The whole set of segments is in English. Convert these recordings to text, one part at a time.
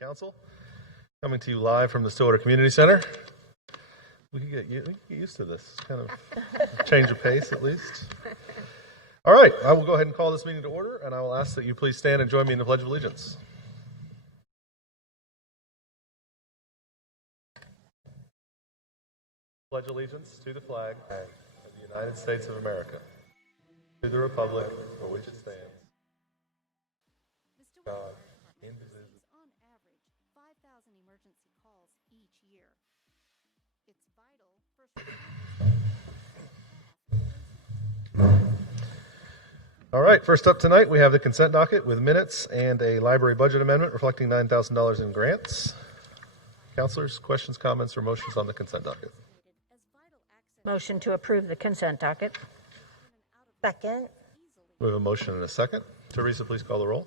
Council, coming to you live from the Stillwater Community Center. We can get used to this, kind of change of pace at least. All right, I will go ahead and call this meeting to order, and I will ask that you please stand and join me in the Pledge of Allegiance. Pledge allegiance to the flag of the United States of America, to the republic for which it stands, God, indivisible. On average, 5,000 emergency calls each year. It's vital for All right, first up tonight, we have the consent docket with minutes and a library budget amendment reflecting $9,000 in grants. Councilors, questions, comments, or motions on the consent docket? Motion to approve the consent docket. Second. We have a motion and a second. Teresa, please call the roll.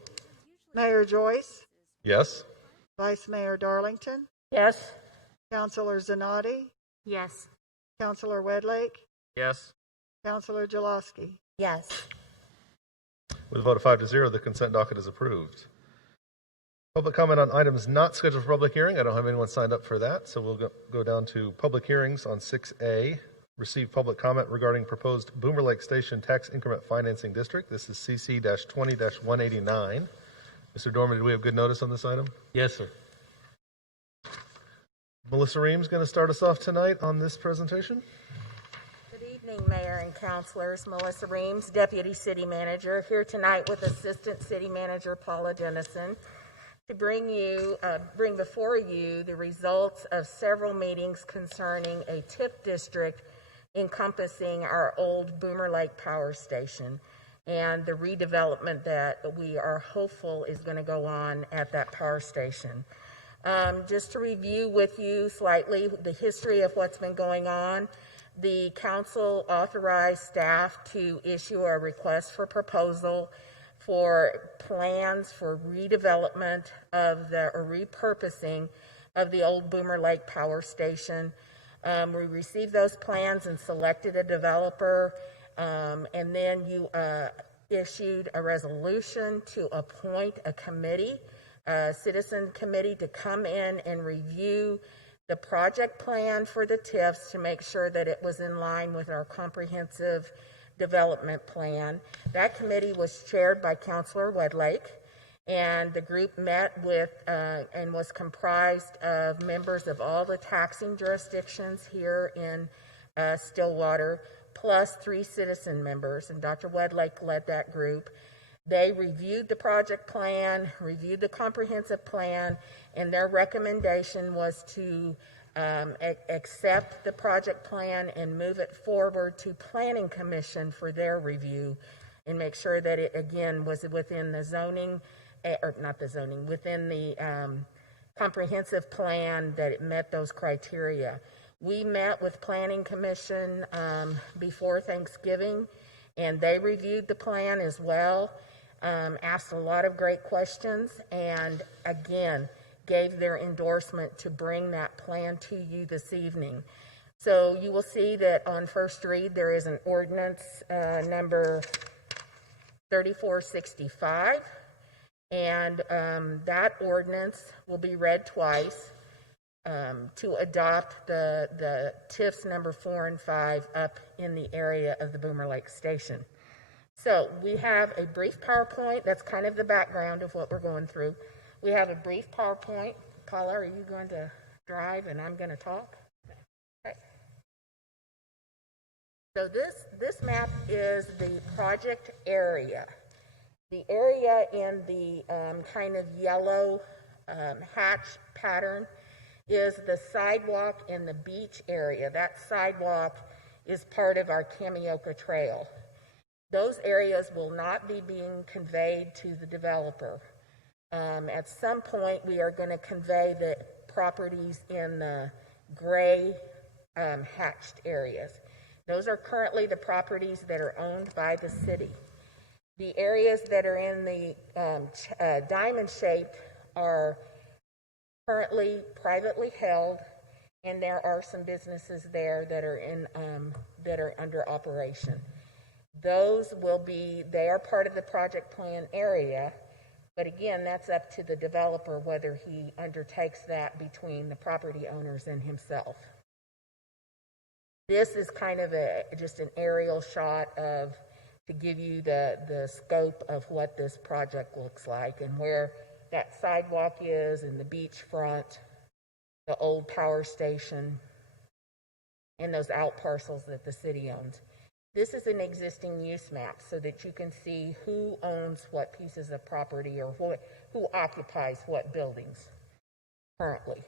Mayor Joyce, Yes. Vice Mayor Darlington, Yes. Councilor Zanotti, Yes. Councilor Wedlake, Yes. Councilor Jaloski. Yes. With a vote of 5-0, the consent docket is approved. Public comment on items not scheduled for public hearing. I don't have anyone signed up for that, so we'll go down to public hearings on 6A. Receive public comment regarding proposed Boomer Lake Station Tax Increment Financing District. This is CC-20-189. Mr. Dorman, did we have good notice on this item? Yes, sir. Melissa Reams going to start us off tonight on this presentation. Good evening, Mayor and Councilors. Melissa Reams, Deputy City Manager, here tonight with Assistant City Manager Paula Dennison to bring before you the results of several meetings concerning a TIP district encompassing our old Boomer Lake Power Station and the redevelopment that we are hopeful is going to go on at that power station. Just to review with you slightly the history of what's been going on, the council authorized staff to issue a request for proposal for plans for redevelopment of or repurposing of the old Boomer Lake Power Station. We received those plans and selected a developer, and then you issued a resolution to appoint a committee, a citizen committee, to come in and review the project plan for the TIFs to make sure that it was in line with our comprehensive development plan. That committee was chaired by Councilor Wedlake, and the group met with and was comprised of members of all the taxing jurisdictions here in Stillwater, plus 3 citizen members, and Dr. Wedlake led that group. They reviewed the project plan, reviewed the comprehensive plan, and their recommendation was to accept the project plan and move it forward to Planning Commission for their review and make sure that it, again, was within the zoning, or not the zoning, within the comprehensive plan, that it met those criteria. We met with Planning Commission before Thanksgiving, and they reviewed the plan as well, asked a lot of great questions, and again, gave their endorsement to bring that plan to you this evening. So you will see that on first read there is an ordinance number 3465, and that ordinance will be read twice to adopt the TIFs number 4 and 5 up in the area of the Boomer Lake Station. So we have a brief PowerPoint. That's kind of the background of what we're going through. We have a brief PowerPoint. Paula, are you going to drive and I'm going to talk? Okay. So this map is the project area. The area in the kind of yellow hatch pattern is the sidewalk in the beach area. That sidewalk is part of our Kamioka Trail. Those areas will not be being conveyed to the developer. At some point, we are going to convey the properties in the gray hatched areas. Those are currently the properties that are owned by the city. The areas that are in the diamond shaped are currently privately held, and there are some businesses there that are under operation. Those will be, they are part of the project plan area. But again, that's up to the developer whether he undertakes that between the property owners and himself. This is kind of just an aerial shot to give you the scope of what this project looks like and where that sidewalk is and the beach front, the old power station, and those out parcels that the city owns. This is an existing use map so that you can see who owns what pieces of property or who occupies what buildings currently.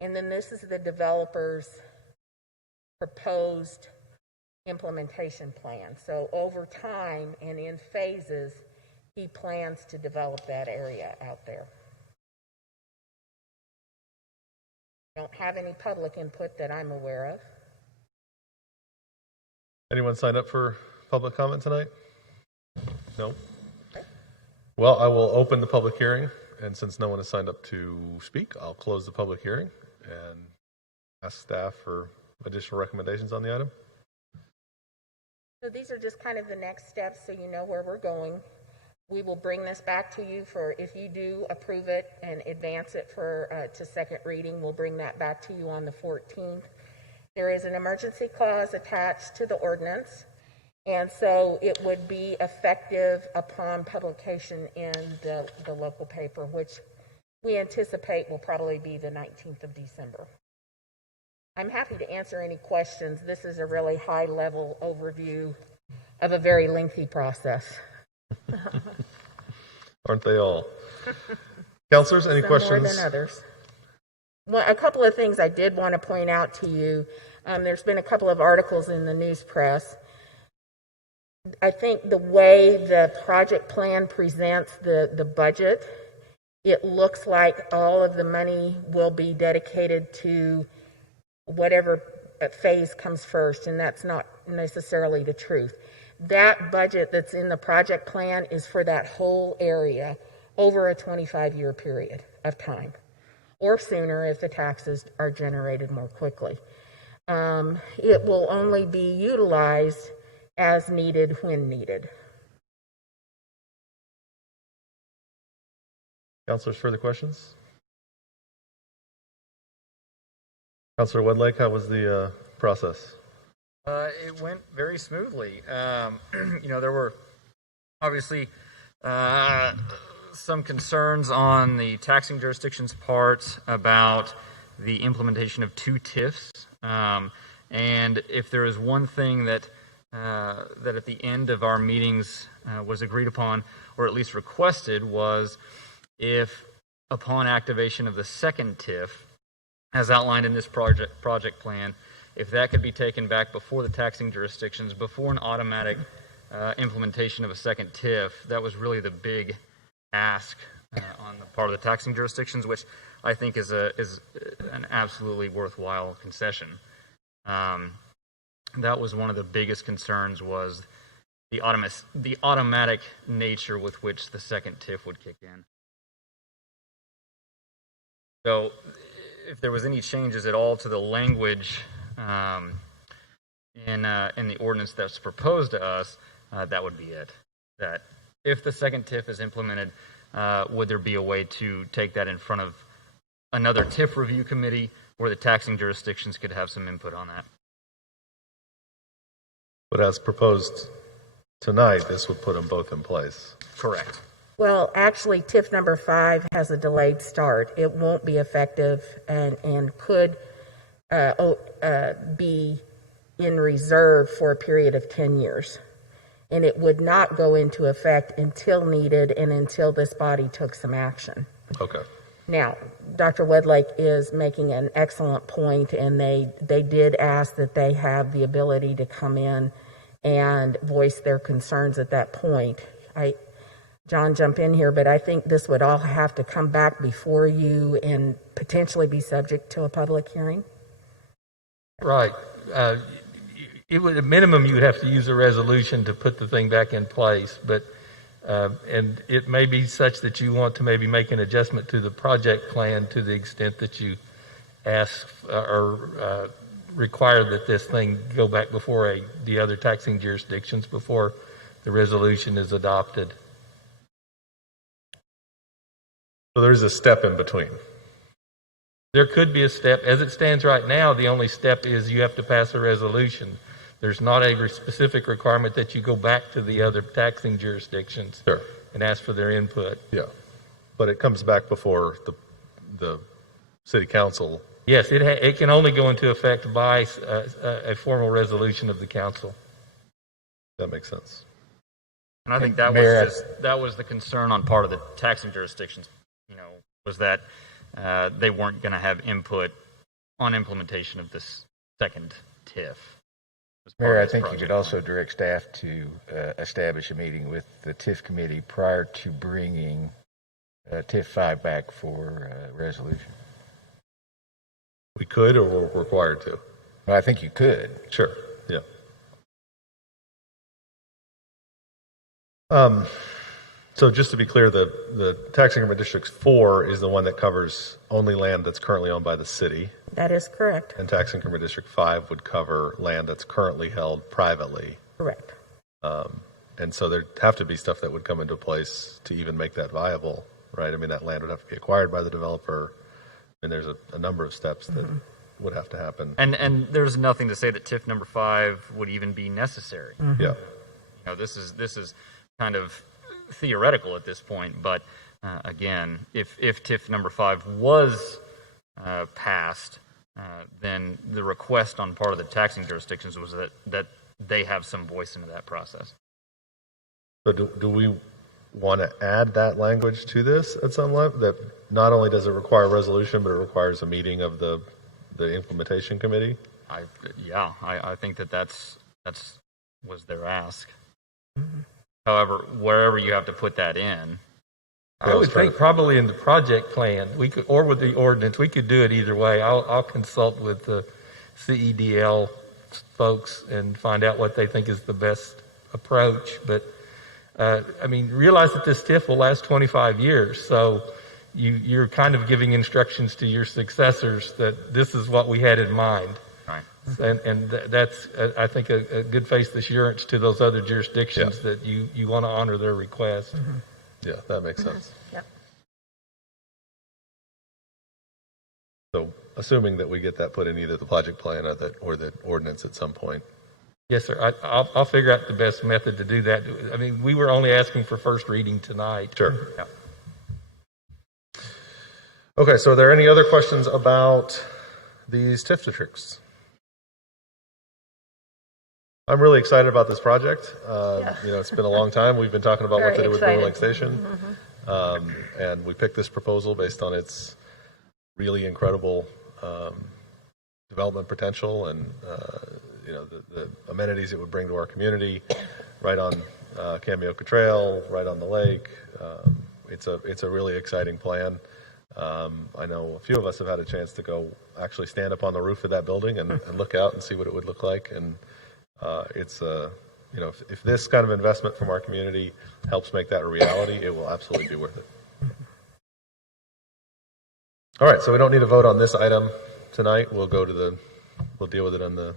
And then this is the developer's proposed implementation plan. So over time and in phases, he plans to develop that area out there. Don't have any public input that I'm aware of. Anyone signed up for public comment tonight? No? Okay. Well, I will open the public hearing, and since no one has signed up to speak, I'll close the public hearing and ask staff for additional recommendations on the item. So these are just kind of the next steps so you know where we're going. We will bring this back to you for, if you do approve it and advance it for to second reading, we'll bring that back to you on the 14th. There is an emergency clause attached to the ordinance, and so it would be effective upon publication in the local paper, which we anticipate will probably be the 19th of December. I'm happy to answer any questions. This is a really high-level overview of a very lengthy process. Aren't they all? Councilors, any questions? More than others. Well, a couple of things I did want to point out to you. There's been a couple of articles in the news press. I think the way the project plan presents the budget, it looks like all of the money will be dedicated to whatever phase comes first, and that's not necessarily the truth. That budget that's in the project plan is for that whole area over a 25-year period of time, or sooner if the taxes are generated more quickly. It will only be utilized as needed when needed. Councilors, further questions? Councilor Wedlake, how was the process? It went very smoothly. There were obviously some concerns on the taxing jurisdiction's part about the implementation of 2 TIFs. And if there is one thing that at the end of our meetings was agreed upon, or at least requested, was if upon activation of the second TIF, as outlined in this project plan, if that could be taken back before the taxing jurisdictions, before an automatic implementation of a second TIF, that was really the big ask on the part of the taxing jurisdictions, which I think is an absolutely worthwhile concession. That was one of the biggest concerns, was the automatic nature with which the second TIF would kick in. So if there was any changes at all to the language in the ordinance that's proposed to us, that would be it. That if the second TIF is implemented, would there be a way to take that in front of another TIF review committee where the taxing jurisdictions could have some input on that? But as proposed tonight, this would put them both in place. Correct. Well, actually, TIF number 5 has a delayed start. It won't be effective and could be in reserve for a period of 10 years. And it would not go into effect until needed and until this body took some action. Okay. Now, Dr. Wedlake is making an excellent point, and they did ask that they have the ability to come in and voice their concerns at that point. John, jump in here, but I think this would all have to come back before you and potentially be subject to a public hearing. Right. It would, at minimum, you would have to use a resolution to put the thing back in place, but and it may be such that you want to maybe make an adjustment to the project plan to the extent that you ask or require that this thing go back before the other taxing jurisdictions before the resolution is adopted. So there's a step in between. There could be a step. As it stands right now, the only step is you have to pass a resolution. There's not a specific requirement that you go back to the other taxing jurisdictions Sure. and ask for their input. Yeah. But it comes back before the city council. Yes, it can only go into effect by a formal resolution of the council. That makes sense. And I think that Mayor, that was the concern on part of the taxing jurisdictions, was that they weren't going to have input on implementation of this second TIF. as part Mayor, of I this think you project could also direct staff to establish a meeting with the TIF committee prior to bringing TIF 5 back for resolution. We could, or we're required to. Well, I think you could. Sure. Yeah. So just to be clear, the tax increment district 4 is the one that covers only land that's currently owned by the city, That is correct. and tax increment district 5 would cover land that's currently held privately. Correct. And so there'd have to be stuff that would come into place to even make that viable, right? I mean, that land would have to be acquired by the developer, and there's a number of steps that would have to happen. And there's nothing to say that TIF number 5 would even be necessary. Yeah. This is kind of theoretical at this point, but again, if TIF number 5 was passed, then the request on part of the taxing jurisdictions was that they have some voice into that process. So do we want to add that language to this at some level? That not only does it require a resolution, but it requires a meeting of the implementation committee? I think that's was their ask. However, wherever you have to put that in, I would think probably in the project plan, we could, or with the ordinance, we could do it either way. I'll consult with the CEDL folks and find out what they think is the best approach. But I mean, realize that this TIF will last 25 years, so you're kind of giving instructions to your successors that this is what we had in mind. right? And that's, I think, a good faith assurance to those other jurisdictions that you want to honor their request. Yeah, that makes sense. Yep. So assuming that we get that put in either the project plan or the ordinance at some point. Yes, sir. I'll figure out the best method to do that. I mean, we were only asking for first reading tonight. Sure. Yeah. Okay, so are there any other questions about these TIF districts? I'm really excited about this project. It's been a long time. We've been talking about what to do with Boomer Lake Station. And we picked this proposal based on its really incredible development potential and the amenities it would bring to our community, right on Camioca Trail, right on the lake. It's a really exciting plan. I know a few of us have had a chance to go actually stand up on the roof of that building and look out and see what it would look like. And if this kind of investment from our community helps make that a reality, it will absolutely be worth it. All right, so we don't need a vote on this item tonight. We'll deal with it on the,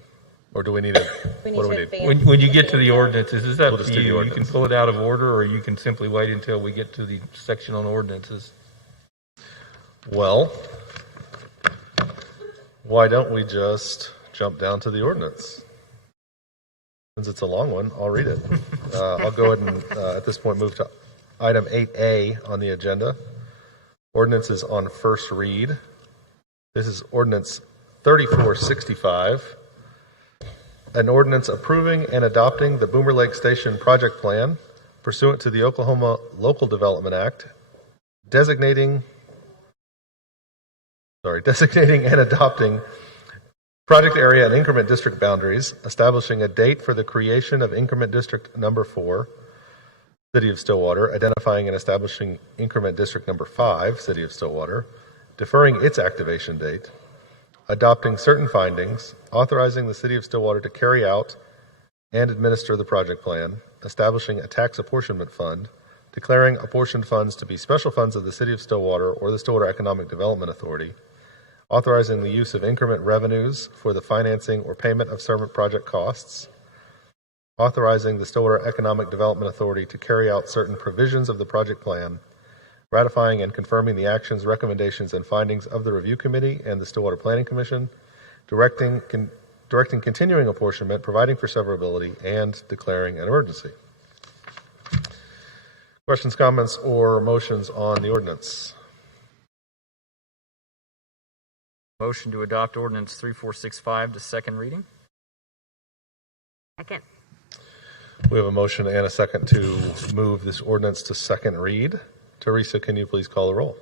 or do we need a, what do we need? When you get to the ordinances, it's up We'll just to do the you. You ordinance. can pull it out of order, or you can simply wait until we get to the section on ordinances. Well, why don't we just jump down to the ordinance? Since it's a long one, I'll read it. I'll go ahead and, at this point, move to item 8A on the agenda. Ordinance is on first read. This is ordinance 3465, an ordinance approving and adopting the Boomer Lake Station project plan pursuant to the Oklahoma Local Development Act, designating and adopting project area and increment district boundaries, establishing a date for the creation of increment district number 4, City of Stillwater, identifying and establishing increment district number 5, City of Stillwater, deferring its activation date, adopting certain findings, authorizing the City of Stillwater to carry out and administer the project plan, establishing a tax apportionment fund, declaring apportioned funds to be special funds of the City of Stillwater or the Stillwater Economic Development Authority, authorizing the use of increment revenues for the financing or payment of certain project costs, authorizing the Stillwater Economic Development Authority to carry out certain provisions of the project plan, ratifying and confirming the actions, recommendations, and findings of the Review Committee and the Stillwater Planning Commission, directing continuing apportionment, providing for severability, and declaring an emergency. Questions, comments, or motions on the ordinance? Motion to adopt ordinance 3465 to second reading. Second. We have a motion and a second to move this ordinance to second read. Teresa, can you please call the roll?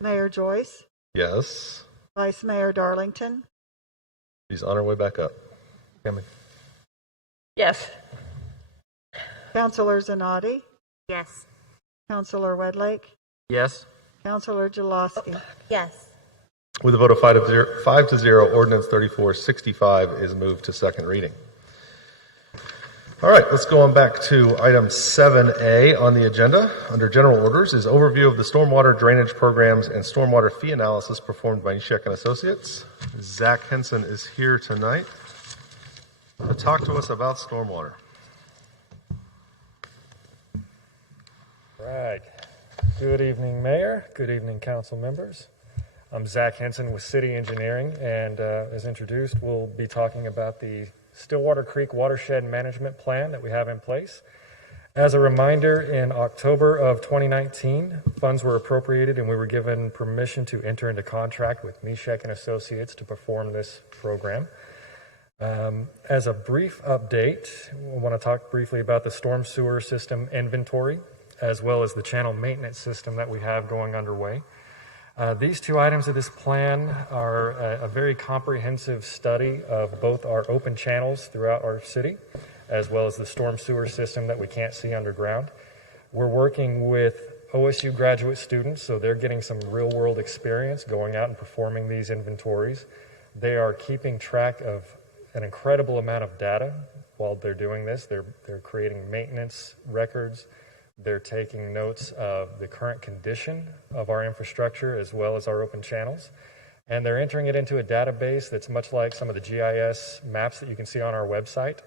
Mayor Joyce, Yes. Vice Mayor Darlington, She's on her way back up. Coming. Yes. Councilor Zanotti, Yes. Councilor Wedlake, Yes. Councilor Jaloski. Yes. With a vote of 5-0, ordinance 3465 is moved to second reading. All right, let's go on back to item 7A on the agenda. Under general orders is overview of the stormwater drainage programs and stormwater fee analysis performed by Nishek and Associates. Zach Henson is here tonight to talk to us about stormwater. Right. Good evening, Mayor. Good evening, council members. I'm Zach Henson with City Engineering, and as introduced, we'll be talking about the Stillwater Creek Watershed Management Plan that we have in place. As a reminder, in October of 2019, funds were appropriated and we were given permission to enter into contract with Nishek and Associates to perform this program. As a brief update, I want to talk briefly about the storm sewer system inventory, as well as the channel maintenance system that we have going underway. These two items of this plan are a very comprehensive study of both our open channels throughout our city, as well as the storm sewer system that we can't see underground. We're working with OSU graduate students, so they're getting some real-world experience going out and performing these inventories. They are keeping track of an incredible amount of data while they're doing this. They're creating maintenance records. They're taking notes of the current condition of our infrastructure as well as our open channels. And they're entering it into a database that's much like some of the GIS maps that you can see on our website.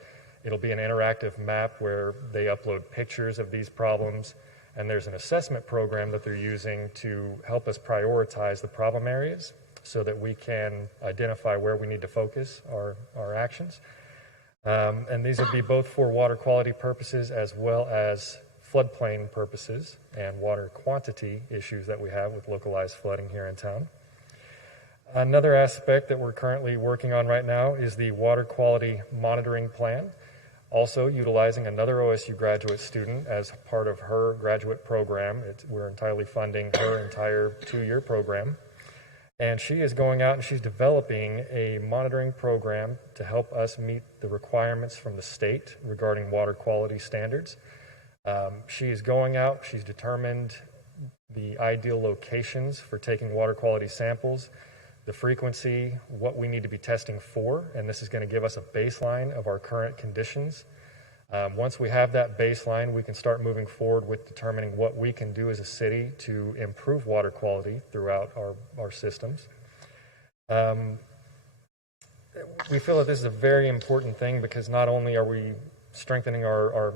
It'll be an interactive map where they upload pictures of these problems. And there's an assessment program that they're using to help us prioritize the problem areas so that we can identify where we need to focus our actions. And these would be both for water quality purposes as well as floodplain purposes and water quantity issues that we have with localized flooding here in town. Another aspect that we're currently working on right now is the water quality monitoring plan, also utilizing another OSU graduate student as part of her graduate program. We're entirely funding her entire 2-year program. And she is going out and she's developing a monitoring program to help us meet the requirements from the state regarding water quality standards. She is going out, she's determined the ideal locations for taking water quality samples, the frequency, what we need to be testing for, and this is going to give us a baseline of our current conditions. Once we have that baseline, we can start moving forward with determining what we can do as a city to improve water quality throughout our systems. We feel that this is a very important thing because not only are we strengthening our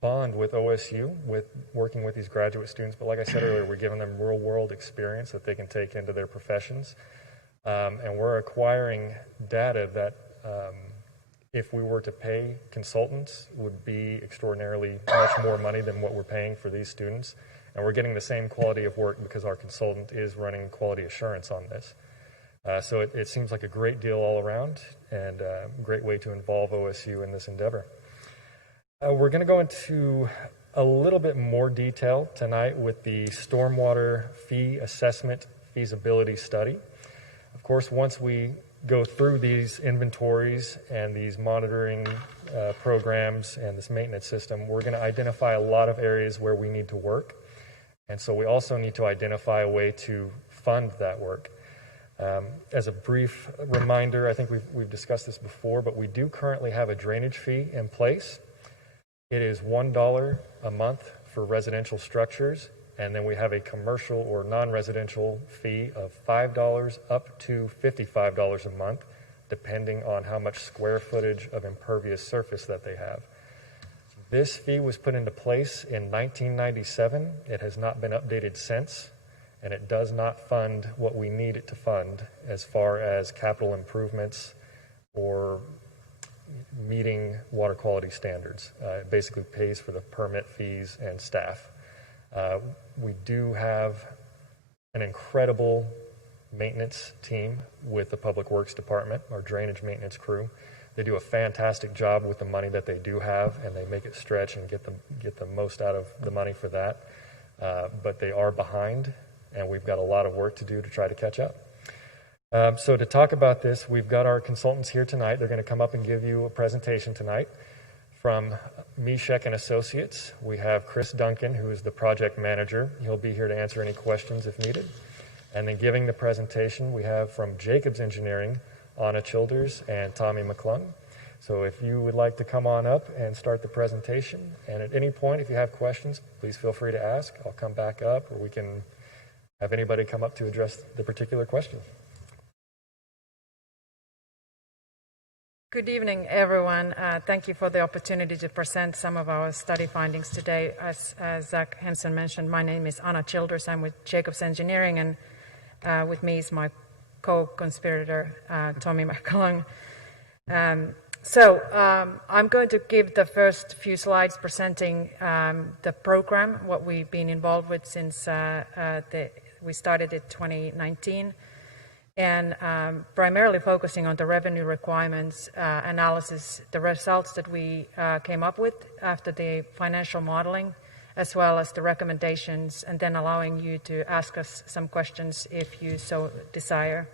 bond with OSU, with working with these graduate students, but like I said earlier, we're giving them real-world experience that they can take into their professions. And we're acquiring data that if we were to pay consultants would be extraordinarily much more money than what we're paying for these students. And we're getting the same quality of work because our consultant is running quality assurance on this. So it seems like a great deal all around and a great way to involve OSU in this endeavor. We're going to go into a little bit more detail tonight with the Stormwater Fee Assessment Feasibility Study. Of course, once we go through these inventories and these monitoring programs and this maintenance system, we're going to identify a lot of areas where we need to work. And so we also need to identify a way to fund that work. As a brief reminder, I think we've discussed this before, but we do currently have a drainage fee in place. It is $1 a month for residential structures, and then we have a commercial or non-residential fee of $5 up to $55 a month, depending on how much square footage of impervious surface that they have. It's This fee was put into place in 1997. It has not been updated since, and it does not fund what we need it to fund as far as capital improvements or meeting water quality standards. It basically pays for the permit fees and staff. We do have an incredible maintenance team with the Public Works Department, our drainage maintenance crew. They do a fantastic job with the money that they do have, and they make it stretch and get the most out of the money for that. But they are behind, and we've got a lot of work to do to try to catch up. So to talk about this, we've got our consultants here tonight. They're going to come up and give you a presentation tonight. From Meshek and Associates, we have Chris Duncan, who is the project manager. He'll be here to answer any questions if needed. And then giving the presentation, we have from Jacobs Engineering, Anna Childers and Tommy McClung. So if you would like to come on up and start the presentation, and at any point, if you have questions, please feel free to ask. I'll come back up, or we can have anybody come up to address the particular question. Good evening, everyone. Thank you for the opportunity to present some of our study findings today. As Zach Henson mentioned, my name is Anna Childers. I'm with Jacobs Engineering, and with me is my co-conspirator, Tommy McClung. I'm going to give the first few slides presenting the program, what we've been involved with since we started in 2019. And primarily focusing on the revenue requirements analysis, the results that we came up with after the financial modeling, as well as the recommendations, and then allowing you to ask us some questions if you so desire.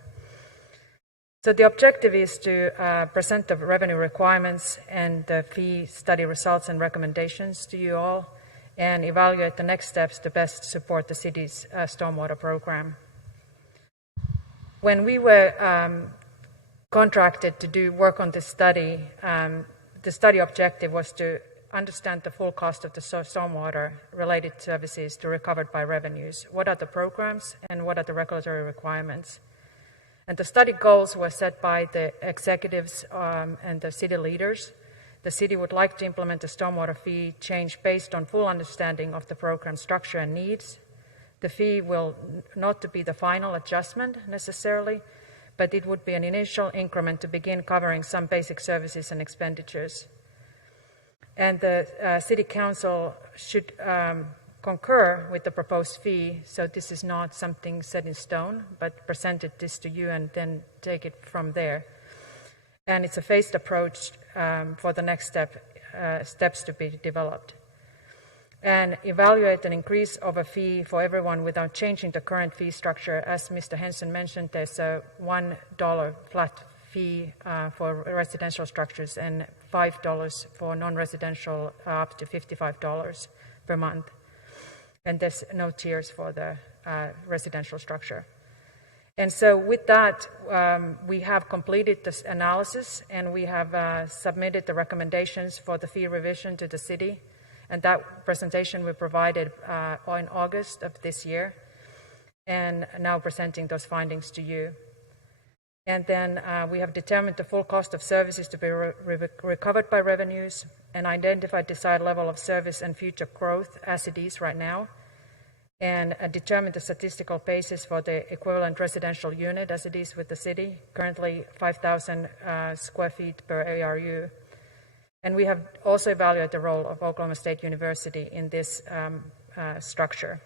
So the objective is to present the revenue requirements and the fee study results and recommendations to you all, and evaluate the next steps to best support the city's stormwater program. When we were contracted to do work on this study, the study objective was to understand the full cost of the stormwater related services to recovered by revenues. What are the programs and what are the regulatory requirements? And the study goals were set by the executives and the city leaders. The city would like to implement a stormwater fee change based on full understanding of the program structure and needs. The fee will not to be the final adjustment necessarily, but it would be an initial increment to begin covering some basic services and expenditures. And the City Council should concur with the proposed fee, so this is not something set in stone, but presented this to you and then take it from there. And it's a phased approach for the next steps to be developed. And evaluate an increase of a fee for everyone without changing the current fee structure. As Mr. Henson mentioned, there's a $1 flat fee for residential structures and $5 for non-residential, up to $55 per month. And there's no tiers for the residential structure. And so with that, we have completed this analysis, and we have submitted the recommendations for the fee revision to the city. And that presentation we provided in August of this year, and now presenting those findings to you. And then we have determined the full cost of services to be recovered by revenues, and identified desired level of service and future growth as it is right now, and determined the statistical basis for the equivalent residential unit as it is with the city, currently 5,000 square feet per ARU. And we have also evaluated the role of Oklahoma State University in this structure.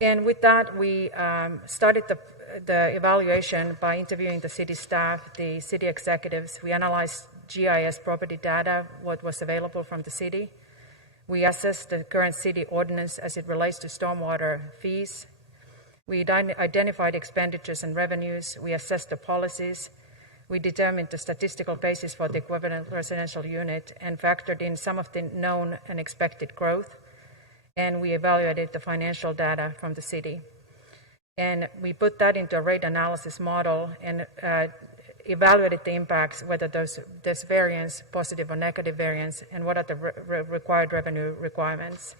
And with that, we started the evaluation by interviewing the city staff, the city executives. We analyzed GIS property data, what was available from the city. We assessed the current city ordinance as it relates to stormwater fees. We identified expenditures and revenues. We assessed the policies. We determined the statistical basis for the equivalent residential unit and factored in some of the known and expected growth. And we evaluated the financial data from the city. And we put that into a rate analysis model and evaluated the impacts, whether there's variance, positive or negative variance, and what are the required revenue requirements.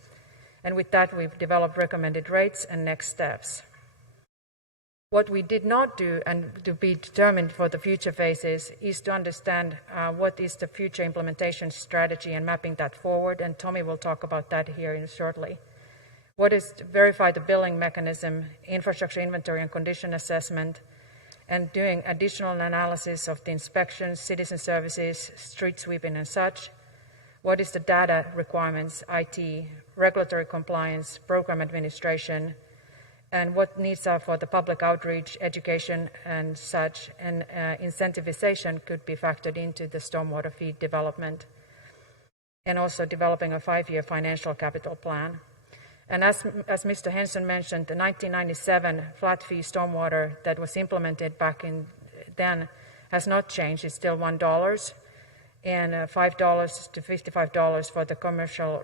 And with that, we've developed recommended rates and next steps. What we did not do, and to be determined for the future phases, is to understand what is the future implementation strategy and mapping that forward, and Tommy will talk about that here shortly. What is to verify the billing mechanism, infrastructure inventory and condition assessment, and doing additional analysis of the inspections, citizen services, street sweeping and such. What is the data requirements, IT, regulatory compliance, program administration, and what needs are for the public outreach, education, and such, and incentivization could be factored into the stormwater fee development, and also developing a 5-year financial capital plan. And as Mr. Henson mentioned, the 1997 flat fee stormwater that was implemented back in then has not changed. It's still $1 and $5 to $55 for the commercial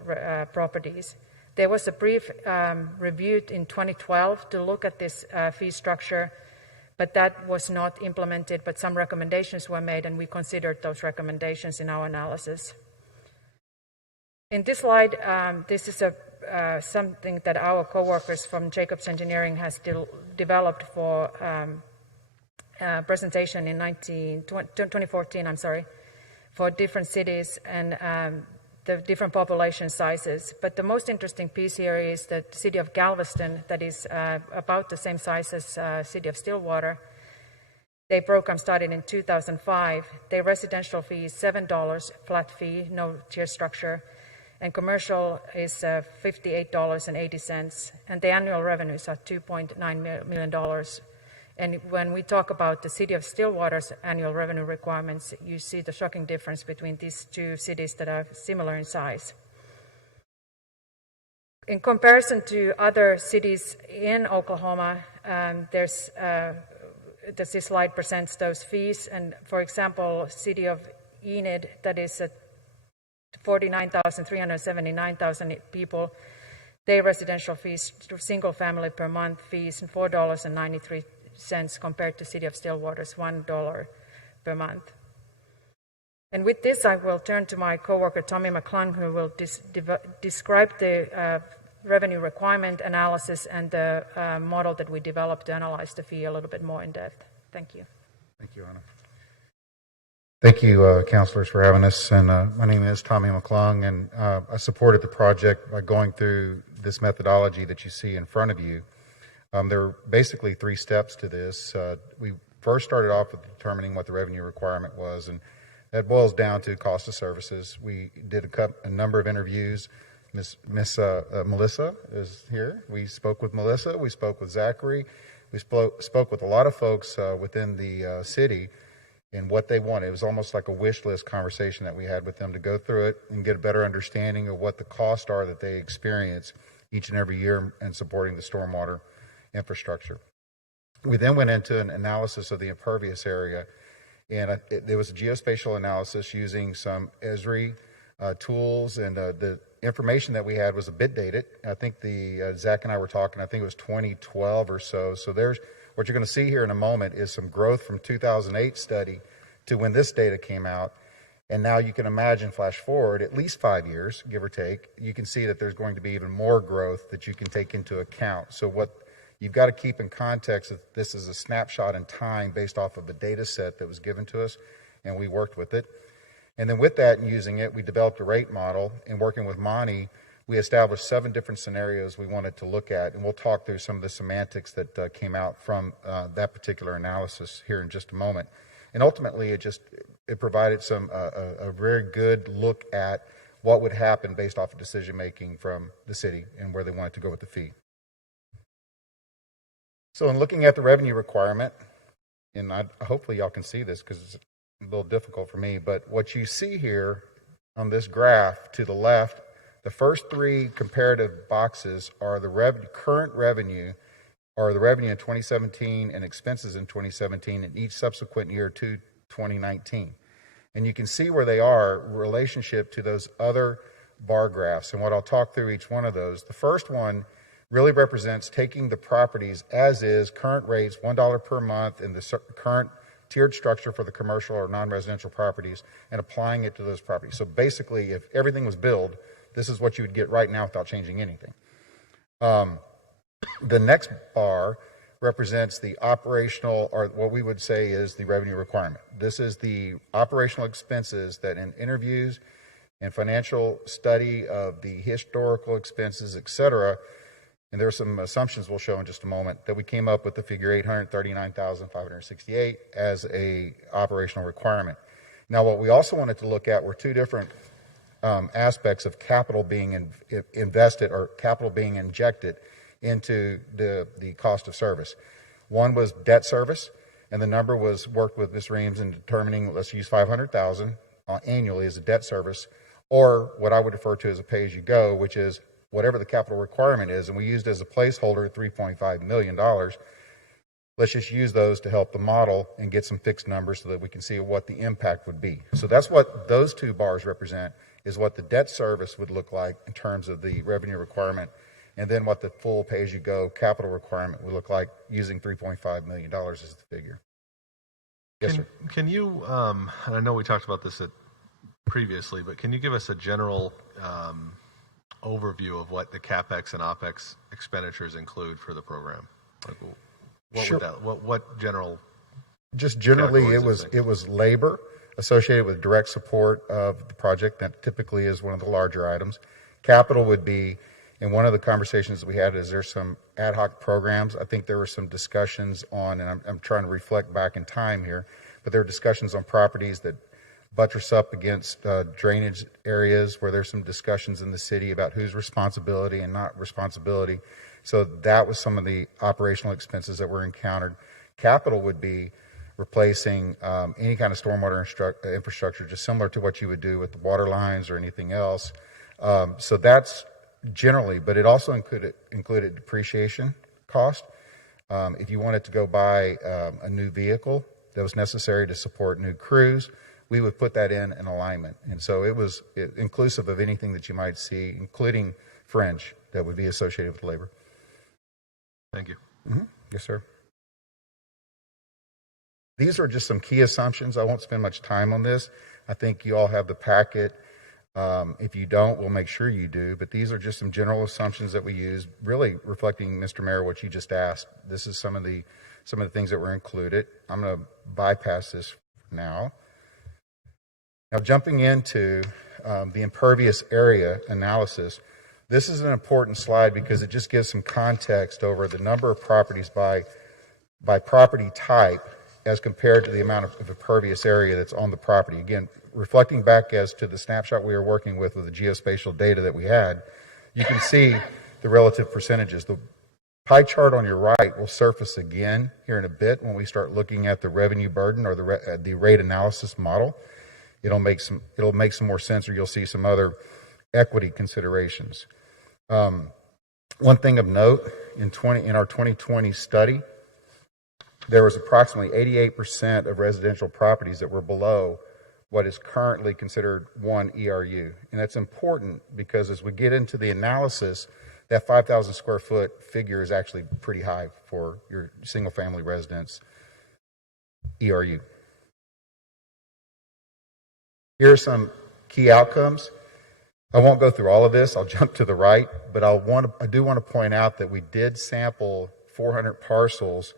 properties. There was a brief review in 2012 to look at this fee structure, but that was not implemented, but some recommendations were made, and we considered those recommendations in our analysis. In this slide, this is something that our co-workers from Jacobs Engineering has developed for presentation in 2014, for different cities and the different population sizes. But the most interesting piece here is the city of Galveston, that is about the same size as city of Stillwater. Their program started in 2005. Their residential fee is $7, flat fee, no tier structure, and commercial is $58.80, and the annual revenues are $2.9 million. And when we talk about the city of Stillwater's annual revenue requirements, you see the shocking difference between these two cities that are similar in size. In comparison to other cities in Oklahoma, this slide presents those fees. And for example, city of Enid, that is 49,379 people, their residential fees, single family per month fees, $4.93 compared to city of Stillwater's $1 per month. And with this, I will turn to my coworker Tommy McClung, who will describe the revenue requirement analysis and the model that we developed to analyze the fee a little bit more in depth. Thank you. Thank you, Anna. Thank you, councilors, for having us. And my name is Tommy McClung, and I supported the project by going through this methodology that you see in front of you. There are basically 3 steps to this. We first started off with determining what the revenue requirement was, and that boils down to cost of services. We did a number of interviews. Miss Melissa is here. We spoke with Melissa. We spoke with Zachary. We spoke with a lot of folks within the city and what they wanted. It was almost like a wish list conversation that we had with them to go through it and get a better understanding of what the costs are that they experience each and every year in supporting the stormwater infrastructure. We then went into an analysis of the impervious area, and there was a geospatial analysis using some Esri tools, and the information that we had was a bit dated. I think Zach and I were talking, I think it was 2012 or so. So there's what you're going to see here in a moment is some growth from 2008 study to when this data came out. And now you can imagine, flash forward at least 5 years, give or take, you can see that there's going to be even more growth that you can take into account. So what you've got to keep in context that this is a snapshot in time based off of a data set that was given to us, and we worked with it. And then with that and using it, we developed a rate model, and working with Monty, we established 7 different scenarios we wanted to look at, and we'll talk through some of the semantics that came out from that particular analysis here in just a moment. And ultimately, it provided a very good look at what would happen based off of decision making from the city and where they wanted to go with the fee. So in looking at the revenue requirement, and hopefully y'all can see this because it's a little difficult for me, but what you see here on this graph to the left, the first 3 comparative boxes are the current revenue, or the revenue in 2017 and expenses in 2017 and each subsequent year to 2019. And you can see where they are in relationship to those other bar graphs. And what I'll talk through each one of those. The first one really represents taking the properties as is, current rates, $1 per month in the current tiered structure for the commercial or non-residential properties, and applying it to those properties. So basically, if everything was billed, this is what you would get right now without changing anything. The next bar represents the operational, or what we would say is the revenue requirement. This is the operational expenses that in interviews and financial study of the historical expenses, et cetera, and there are some assumptions we'll show in just a moment, that we came up with the figure 839,568 as a operational requirement. Now, what we also wanted to look at were two different aspects of capital being invested or capital being injected into the cost of service. One was debt service, and the number was worked with Ms. Reams in determining, let's use $500,000 annually as a debt service, or what I would refer to as a pay-as-you-go, which is whatever the capital requirement is, and we used as a placeholder $3.5 million. Let's just use those to help the model and get some fixed numbers so that we can see what the impact would be. So that's what those two bars represent, is what the debt service would look like in terms of the revenue requirement, and then what the full pay-as-you-go capital requirement would look like using $3.5 million as the figure. Yes, sir. Can you, and I know we talked about this previously, but can you give us a general overview of what the CapEx and OpEx expenditures include for the program? Like, what Sure. would that, what general? Just generally, categories it was labor associated with direct support of the project. That typically is one of the larger items. Capital would be, and one of the conversations that we had is there's some ad hoc programs. I think there were some discussions on, and I'm trying to reflect back in time here, but there are discussions on properties that buttress up against drainage areas where there's some discussions in the city about whose responsibility and not responsibility. So that was some of the operational expenses that were encountered. Capital would be replacing any kind of stormwater infrastructure, just similar to what you would do with the water lines or anything else. So that's generally, but it also included depreciation cost. If you wanted to go buy a new vehicle that was necessary to support new crews, we would put that in alignment. And so it was inclusive of anything that you might see, including fringe that would be associated with labor. Thank you. Mm-hmm. Yes, sir. These are just some key assumptions. I won't spend much time on this. I think you all have the packet. If you don't, we'll make sure you do. But these are just some general assumptions that we use, really reflecting, Mr. Mayor, what you just asked. This is some of the things that were included. I'm going to bypass this now. Now, jumping into the impervious area analysis, this is an important slide because it just gives some context over the number of properties by property type as compared to the amount of impervious area that's on the property. Again, reflecting back as to the snapshot we were working with the geospatial data that we had, you can see the relative percentages. The pie chart on your right will surface again here in a bit when we start looking at the revenue burden or the rate analysis model. It'll make some more sense, or you'll see some other equity considerations. One thing of note, in our 2020 study, there was approximately 88% of residential properties that were below what is currently considered 1 ERU. And that's important because as we get into the analysis, that 5,000 square foot figure is actually pretty high for your single family residence ERU. Here are some key outcomes. I won't go through all of this. I'll jump to the right, but I do want to point out that we did sample 400 parcels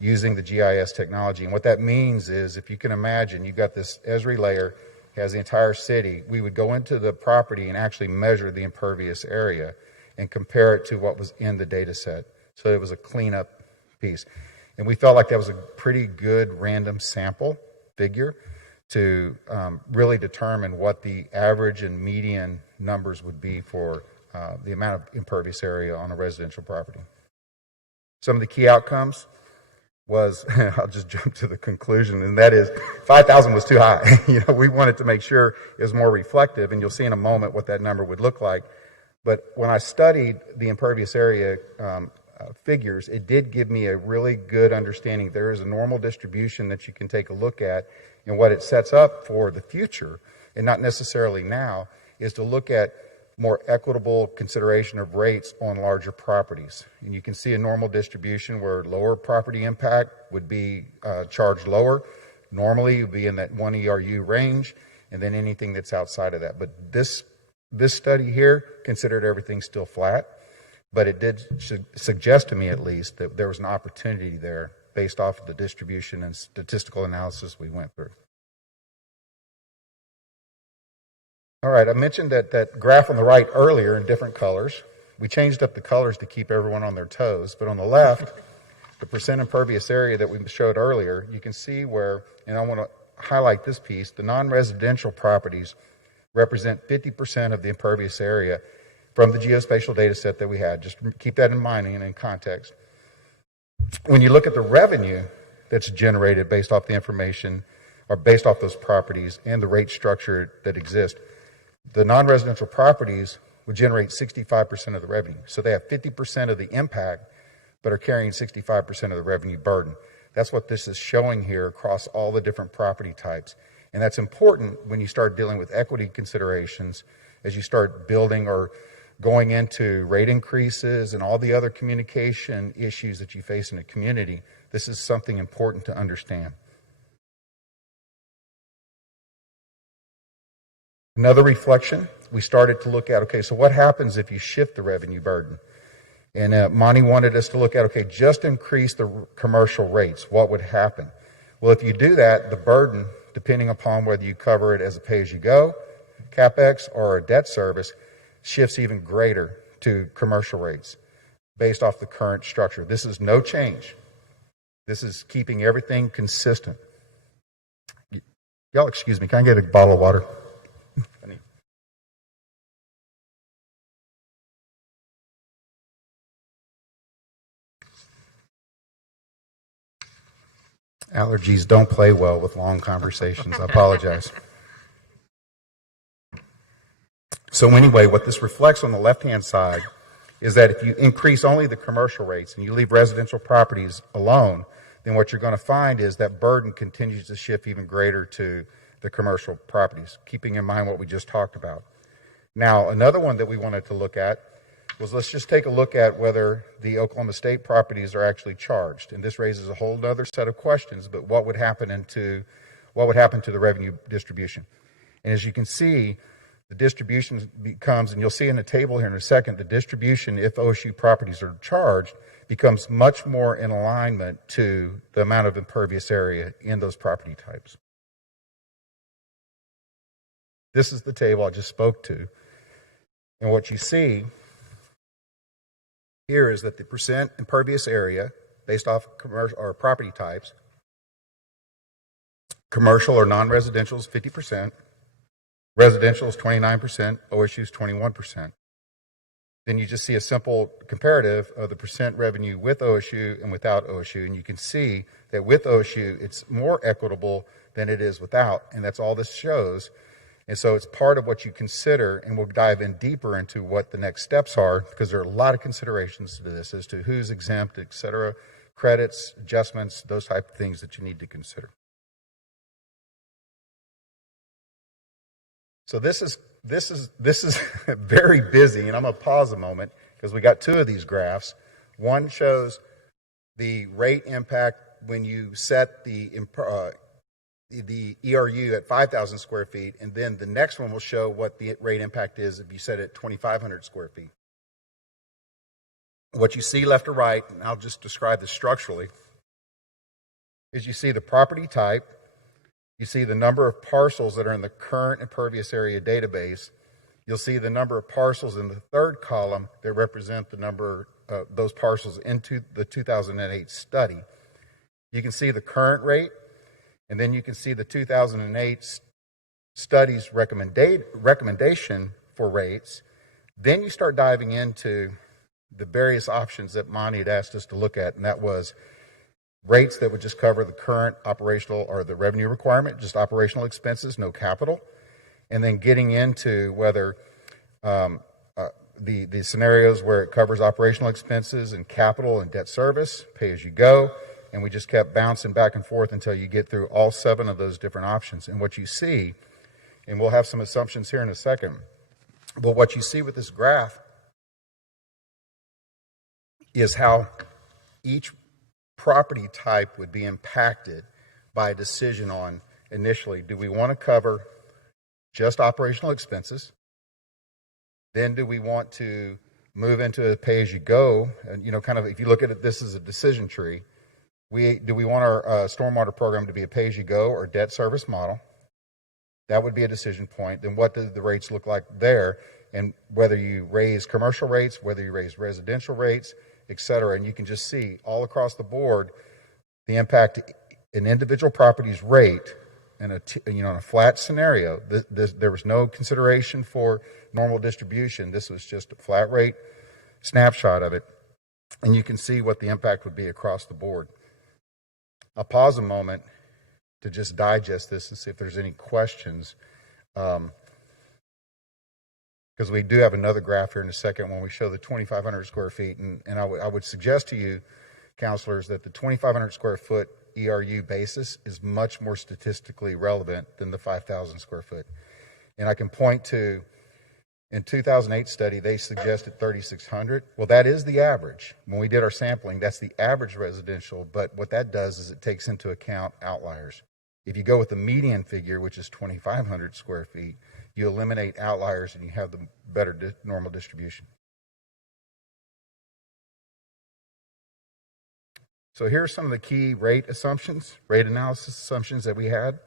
using the GIS technology. And what that means is, if you can imagine, you've got this Esri layer, has the entire city. We would go into the property and actually measure the impervious area and compare it to what was in the data set. So it was a cleanup piece. And we felt like that was a pretty good random sample figure to really determine what the average and median numbers would be for the amount of impervious area on a residential property. Some of the key outcomes was, I'll just jump to the conclusion, and that is 5,000 was too high. We wanted to make sure it was more reflective, and you'll see in a moment what that number would look like. But when I studied the impervious area figures, it did give me a really good understanding. There is a normal distribution that you can take a look at, and what it sets up for the future, and not necessarily now, is to look at more equitable consideration of rates on larger properties. And you can see a normal distribution where lower property impact would be charged lower. Normally, you'd be in that 1 ERU range, and then anything that's outside of that. But this study here considered everything still flat. but it did suggest to me at least that there was an opportunity there based off of the distribution and statistical analysis we went through. All right, I mentioned that graph on the right earlier in different colors. We changed up the colors to keep everyone on their toes, but on the left, the percent impervious area that we showed earlier, you can see where, and I want to highlight this piece, the non-residential properties represent 50% of the impervious area from the geospatial data set that we had. Just keep that in mind and in context. When you look at the revenue that's generated based off the information or based off those properties and the rate structure that exists, the non-residential properties would generate 65% of the revenue. So they have 50% of the impact, but are carrying 65% of the revenue burden. That's what this is showing here across all the different property types. And that's important when you start dealing with equity considerations, as you start building or going into rate increases and all the other communication issues that you face in a community. This is something important to understand. Another reflection, we started to look at, okay, so what happens if you shift the revenue burden? And Monty wanted us to look at, okay, just increase the commercial rates. What would happen? Well, if you do that, the burden, depending upon whether you cover it as a pay-as-you-go, CapEx, or a debt service, shifts even greater to commercial rates based off the current structure. This is no change. This is keeping everything consistent. Y'all excuse me, can I get a bottle of water? Allergies don't play well with long conversations. I apologize. So anyway, what this reflects on the left-hand side is that if you increase only the commercial rates and you leave residential properties alone, then what you're going to find is that burden continues to shift even greater to the commercial properties, keeping in mind what we just talked about. Now, another one that we wanted to look at was, let's just take a look at whether the Oklahoma State properties are actually charged. And this raises a whole other set of questions, but what would happen to the revenue distribution? And as you can see, the distribution becomes, and you'll see in the table here in a second, the distribution, if OSU properties are charged, becomes much more in alignment to the amount of impervious area in those property types. This is the table I just spoke to. And what you see here is that the percent impervious area based off commercial or property types, commercial or non-residential is 50%, residential is 29%, OSU is 21%. Then you just see a simple comparative of the percent revenue with OSU and without OSU, and you can see that with OSU it's more equitable than it is without, and that's all this shows. And so it's part of what you consider, and we'll dive in deeper into what the next steps are, because there are a lot of considerations to this as to who's exempt, et cetera, credits, adjustments, those type of things that you need to consider. So this is very busy, and I'm going to pause a moment because we got two of these graphs. One shows the rate impact when you set the ERU at 5,000 square feet, and then the next one will show what the rate impact is if you set it at 2,500 square feet. What you see left to right, and I'll just describe this structurally, is you see the property type, you see the number of parcels that are in the current impervious area database, you'll see the number of parcels in the third column that represent the number of those parcels into the 2008 study. You can see the current rate, and then you can see the 2008 study's recommendation for rates. Then you start diving into the various options that Monty had asked us to look at, and that was rates that would just cover the current operational or the revenue requirement, just operational expenses, no capital, and then getting into whether the scenarios where it covers operational expenses and capital and debt service, pay as you go. And we just kept bouncing back and forth until you get through all 7 of those different options. And what you see, and we'll have some assumptions here in a second, but what you see with this graph is how each property type would be impacted by a decision on, initially, do we want to cover just operational expenses? Then do we want to move into a pay-as-you-go, and kind of if you look at it, this is a decision tree. Do we want our stormwater program to be a pay-as-you-go or debt service model? That would be a decision point. Then what do the rates look like there? And whether you raise commercial rates, whether you raise residential rates, et cetera. And you can just see all across the board the impact an individual property's rate in a flat scenario. There was no consideration for normal distribution. This was just a flat rate snapshot of it. And you can see what the impact would be across the board. I'll pause a moment to just digest this and see if there's any questions. Because we do have another graph here in a second when we show the 2,500 square feet. And I would suggest to you, counselors, that the 2,500 square foot ERU basis is much more statistically relevant than the 5,000 square foot. And I can point to, in 2008 study, they suggested 3,600. Well, that is the average. When we did our sampling, that's the average residential, but what that does is it takes into account outliers. If you go with the median figure, which is 2,500 square feet, you eliminate outliers and you have the better normal distribution. So here are some of the key rate analysis assumptions that we had.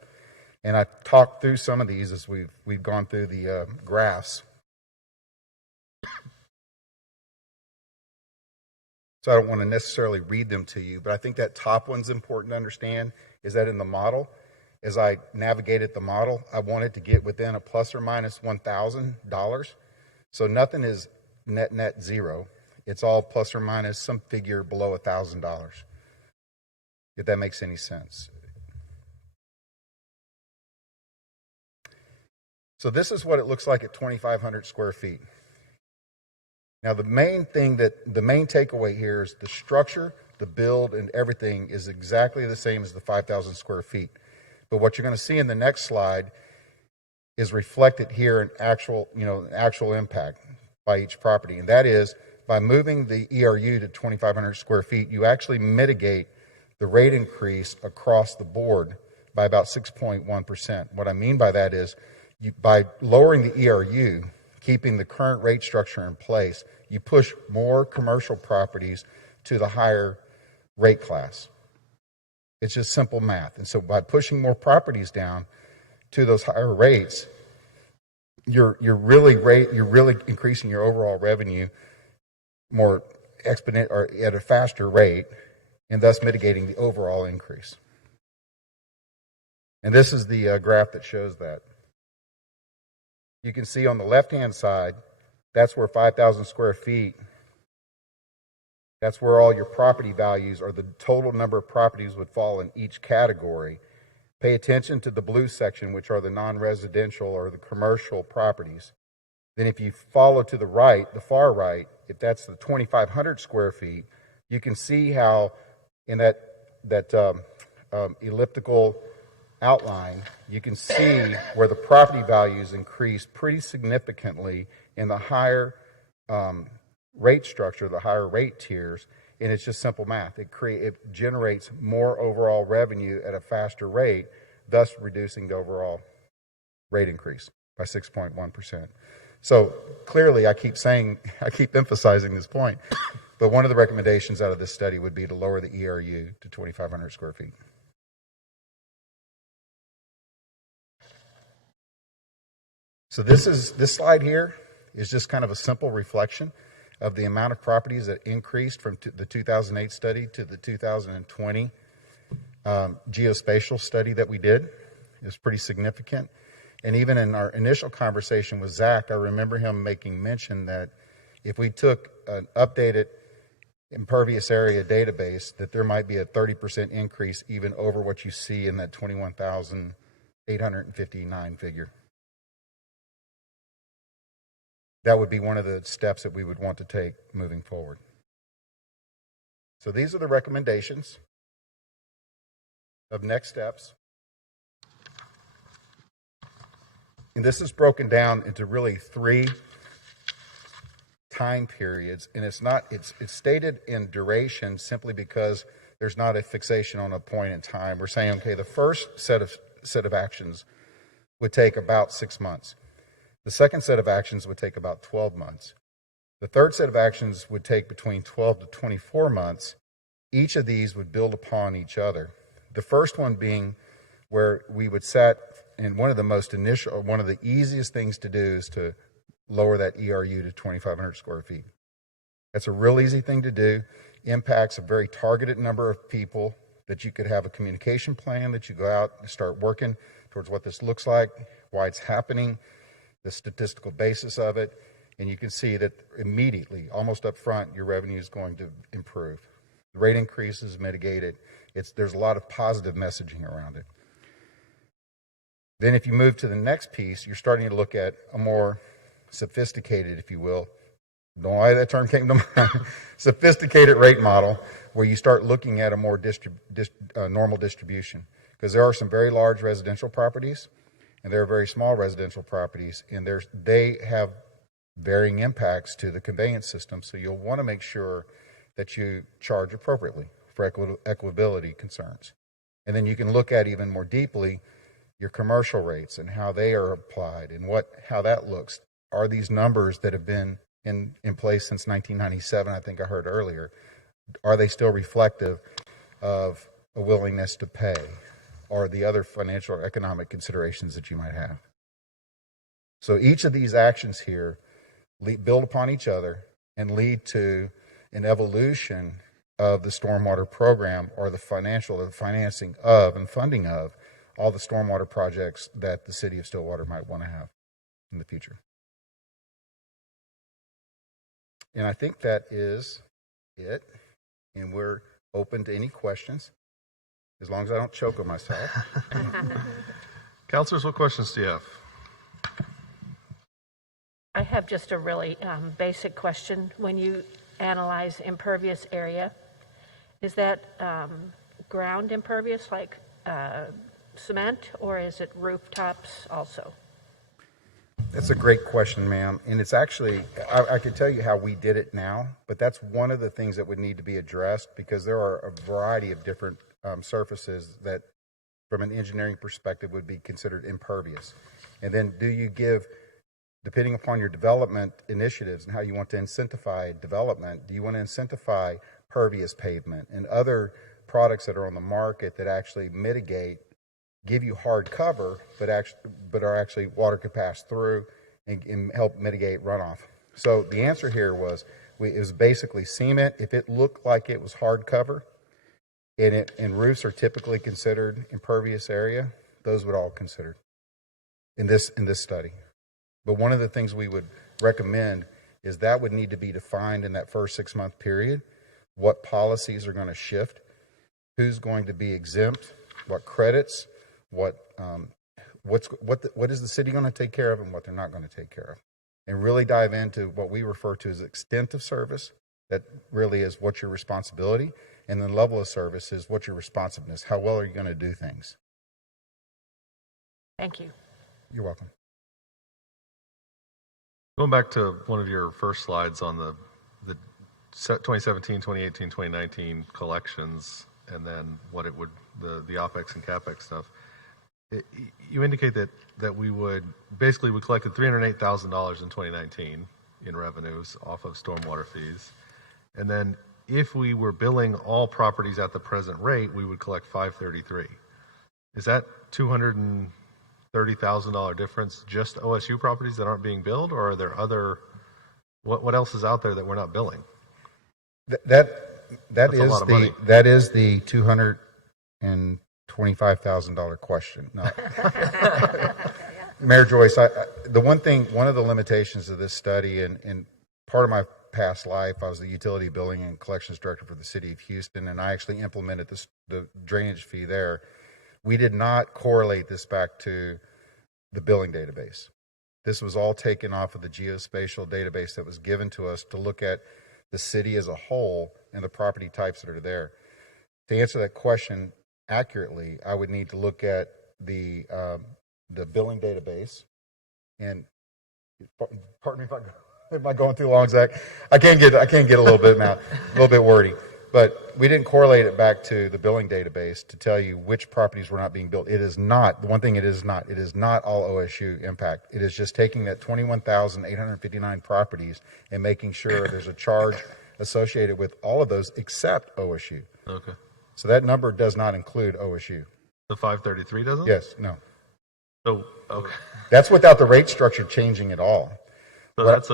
And I talked through some of these as we've gone through the graphs. So I don't want to necessarily read them to you, but I think that top one's important to understand, is that in the model, as I navigated the model, I wanted to get within a plus or minus $1,000. So nothing is net zero. It's all plus or minus some figure below $1,000, if that makes any sense. So this is what it looks like at 2,500 square feet. Now the main takeaway here is the structure, the build, and everything is exactly the same as the 5,000 square feet. But what you're going to see in the next slide is reflected here in actual impact by each property. And that is, by moving the ERU to 2,500 square feet, you actually mitigate the rate increase across the board by about 6.1%. What I mean by that is, by lowering the ERU, keeping the current rate structure in place, you push more commercial properties to the higher rate class. It's just simple math. And so by pushing more properties down to those higher rates, you're really increasing your overall revenue more exponent or at a faster rate, and thus mitigating the overall increase. And this is the graph that shows that. You can see on the left-hand side, that's where 5,000 square feet, that's where all your property values or the total number of properties would fall in each category. Pay attention to the blue section, which are the non-residential or the commercial properties. Then if you follow to the right, the far right, if that's the 2,500 square feet, you can see how in that elliptical outline, you can see where the property values increase pretty significantly in the higher rate structure, the higher rate tiers, and it's just simple math. It generates more overall revenue at a faster rate, thus reducing the overall rate increase by 6.1%. So clearly, I keep emphasizing this point, but one of the recommendations out of this study would be to lower the ERU to 2,500 square feet. So this slide here is just kind of a simple reflection of the amount of properties that increased from the 2008 study to the 2020 geospatial study that we did. It was pretty significant. And even in our initial conversation with Zach, I remember him making mention that if we took an updated impervious area database, that there might be a 30% increase even over what you see in that 21,859 figure. That would be one of the steps that we would want to take moving forward. So these are the recommendations of next steps. And this is broken down into really 3 time periods, and it's stated in duration simply because there's not a fixation on a point in time. We're saying, okay, the first set of actions would take about 6 months. The second set of actions would take about 12 months. The third set of actions would take between 12 to 24 months. Each of these would build upon each other. The first one being where we would set, and one of the easiest things to do is to lower that ERU to 2,500 square feet. That's a real easy thing to do. Impacts a very targeted number of people that you could have a communication plan that you go out and start working towards what this looks like, why it's happening, the statistical basis of it, and you can see that immediately, almost up front, your revenue is going to improve. The rate increases mitigated. There's a lot of positive messaging around it. Then if you move to the next piece, you're starting to look at a more sophisticated, if you will, don't know why that term came to mind, sophisticated rate model, where you start looking at a more normal distribution. Because there are some very large residential properties, and there are very small residential properties, and they have varying impacts to the conveyance system, so you'll want to make sure that you charge appropriately for equitability concerns. And then you can look at even more deeply your commercial rates and how they are applied and how that looks. Are these numbers that have been in place since 1997, I think I heard earlier, are they still reflective of a willingness to pay or the other financial or economic considerations that you might have? So each of these actions here build upon each other and lead to an evolution of the stormwater program or the financing of and funding of all the stormwater projects that the city of Stillwater might want to have in the future. And I think that is it. And we're open to any questions, as long as I don't choke on myself. Councilors, what questions do you have? I have just a really basic question. When you analyze impervious area, is that ground impervious like cement, or is it rooftops also? That's a great question, ma'am. And it's actually, I can tell you how we did it now, but that's one of the things that would need to be addressed, because there are a variety of different surfaces that, from an engineering perspective, would be considered impervious. And then do you give, depending upon your development initiatives and how you want to incentivize development, do you want to incentivize pervious pavement and other products that are on the market that actually mitigate, give you hard cover, but are actually water could pass through and help mitigate runoff? So the answer here was, it was basically cement. If it looked like it was hard cover, and roofs are typically considered impervious area, those would all considered in this study. But one of the things we would recommend is that would need to be defined in that first 6-month period. What policies are going to shift, who's going to be exempt, what credits, what is the city going to take care of and what they're not going to take care of, and really dive into what we refer to as extent of service. That really is what's your responsibility, and the level of service is what's your responsiveness. How well are you going to do things? Thank you. You're welcome. Going back to one of your first slides on the 2017, 2018, 2019 collections, and then what it would, the OPEX and CAPEX stuff, you indicate that we collected $308,000 in 2019 in revenues off of stormwater fees. And then if we were billing all properties at the present rate, we would collect $533,000. Is that $230,000 difference just OSU properties that aren't being billed, or are there other, what else is out there that we're not billing? That is the $225,000 question. No. Mayor Joyce, one of the limitations of this study, and part of my past life, I was the utility billing and collections director for the city of Houston, and I actually implemented the drainage fee there. We did not correlate this back to the billing database. This was all taken off of the geospatial database that was given to us to look at the city as a whole and the property types that are there. To answer that question accurately, I would need to look at the billing database. And pardon me if am I going too long, Zach? I can get a little bit now, a little bit wordy. But we didn't correlate it back to the billing database to tell you which properties were not being built. It is not, the one thing it is not all OSU impact. It is just taking that 21,859 properties and making sure there's a charge associated with all of those except OSU. Okay. So that number does not include OSU. The 533 doesn't? Yes, no. So, okay. That's without the rate structure changing at all. So that's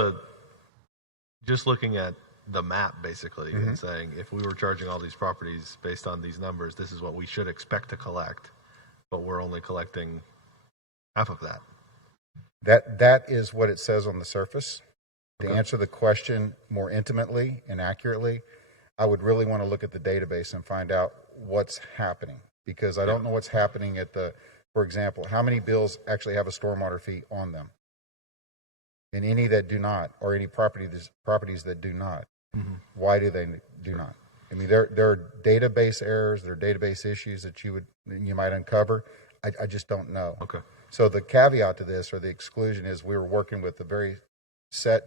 just looking at the map basically and saying if we were charging all these properties based on these numbers, this is what we should expect to collect, but we're only collecting half of that. That is what it says on the surface. To answer the question more intimately and accurately, I would really want to look at the database and find out what's happening, because I don't know what's happening at for example, how many bills actually have a stormwater fee on them, and any that do not, or any properties that do not. Why do they do not? I mean, there are database errors, there are database issues that you might uncover. I just don't know. Okay. So the caveat to this, or the exclusion, is we were working with a very set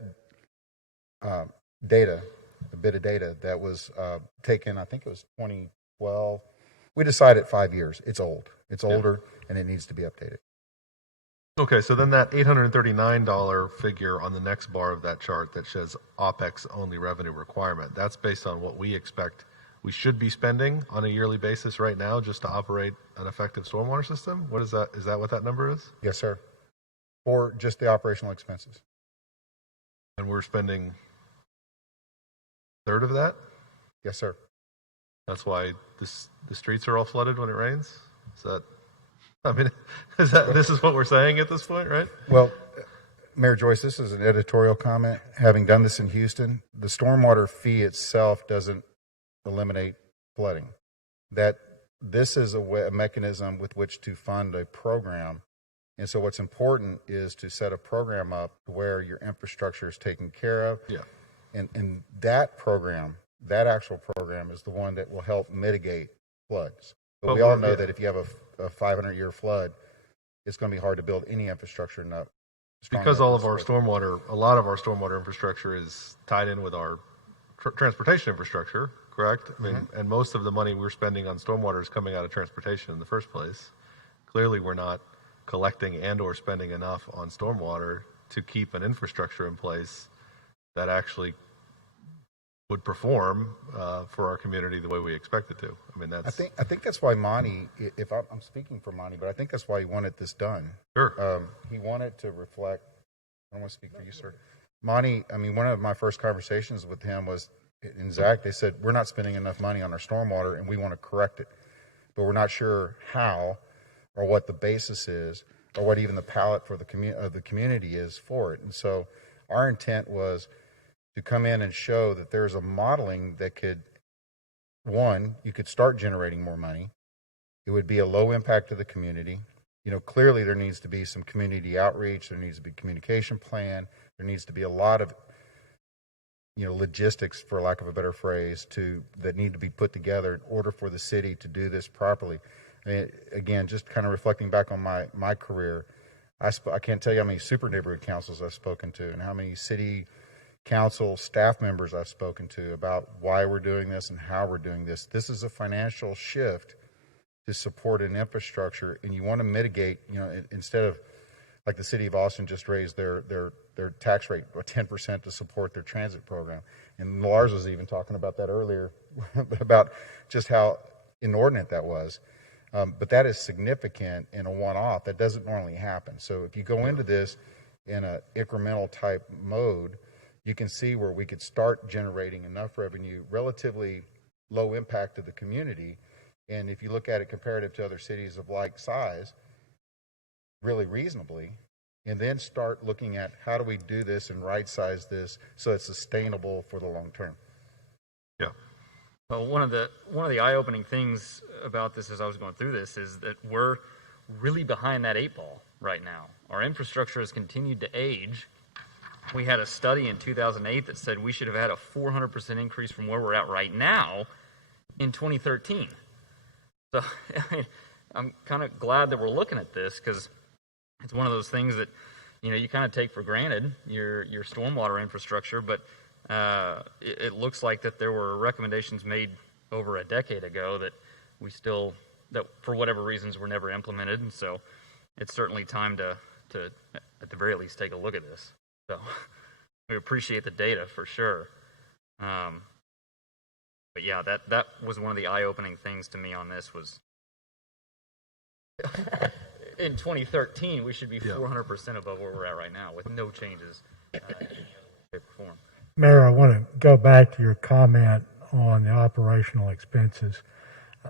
data, a bit of data that was taken, I think it was 2012. We decided 5 years. It's old. It's older, and it needs to be updated. Okay, so then that $839 figure on the next bar of that chart that says OPEX only revenue requirement, that's based on what we expect we should be spending on a yearly basis right now just to operate an effective stormwater system? What is that? Is that what that number is? Yes, sir. For just the operational expenses. And we're spending a third of that? Yes, sir. That's why the streets are all flooded when it rains? Is that... I mean, this is what we're saying at this point, right? Well, Mayor Joyce, this is an editorial comment. Having done this in Houston, the stormwater fee itself doesn't eliminate flooding. That this is a mechanism with which to fund a program. And so what's important is to set a program up where your infrastructure is taken care of. Yeah. And that program, that actual program, is the one that will help mitigate floods. But we all know that if you have a 500-year flood, it's going to be hard to build any infrastructure enough. Because all of our stormwater, a lot of our stormwater infrastructure is tied in with our transportation infrastructure, correct? I mean, and most of the money we're spending on stormwater is coming out of transportation in the first place. Clearly, we're not collecting and or spending enough on stormwater to keep an infrastructure in place that actually would perform for our community the way we expect it to. I mean, that's... I think that's why Monty, if I'm speaking for Monty, but I think that's why he wanted this done. Sure. He wanted to reflect, I don't want to speak for you, sir. Monty, I mean, one of my first conversations with him was, and Zach, they said, we're not spending enough money on our stormwater and we want to correct it, but we're not sure how or what the basis is or what even the palette for the community is for it. And so our intent was to come in and show that there's a modeling that could, one, you could start generating more money. It would be a low impact to the community. You know, clearly there needs to be some community outreach. There needs to be a communication plan. There needs to be a lot of, logistics, for lack of a better phrase, that need to be put together in order for the city to do this properly. I mean, again, just kind of reflecting back on my career, I can't tell you how many super neighborhood councils I've spoken to and how many city council staff members I've spoken to about why we're doing this and how we're doing this. This is a financial shift to support an infrastructure, and you want to mitigate, instead of like the city of Austin just raised their tax rate by 10% to support their transit program. And Lars was even talking about that earlier, about just how inordinate that was. But that is significant in a one-off. That doesn't normally happen. So if you go into this in an incremental type mode, you can see where we could start generating enough revenue, relatively low impact to the community. And if you look at it comparative to other cities of like size, really reasonably, and then start looking at how do we do this and right size this so it's sustainable for the long term. Yeah. Well, one of the eye-opening things about this as I was going through this is that we're really behind that 8 ball right now. Our infrastructure has continued to age. We had a study in 2008 that said we should have had a 400% increase from where we're at right now in 2013. So I mean, I'm kind of glad that we're looking at this because it's one of those things that you kind of take for granted your stormwater infrastructure, but it looks like that there were recommendations made over a decade ago that that for whatever reasons were never implemented, and so it's certainly time to at the very least take a look at this. So we appreciate the data for sure. But yeah, that was one of the eye-opening things to me on this was in 2013 we should be 400% above where we're at right now with no changes in any other shape or form. Mayor, I want to go back to your comment on the operational expenses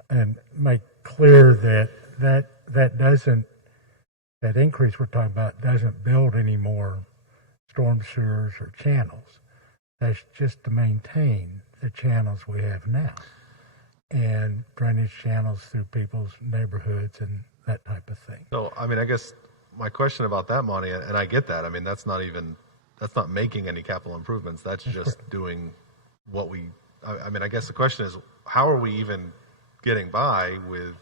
and make clear that increase we're talking about doesn't build any more storm sewers or channels. That's just to maintain the channels we have now and drainage channels through people's neighborhoods and that type of thing. So, I mean, I guess my question about that, Monty, and I get that. I mean, that's not making any capital improvements. That's just doing what I mean, I guess the question is, how are we even getting by with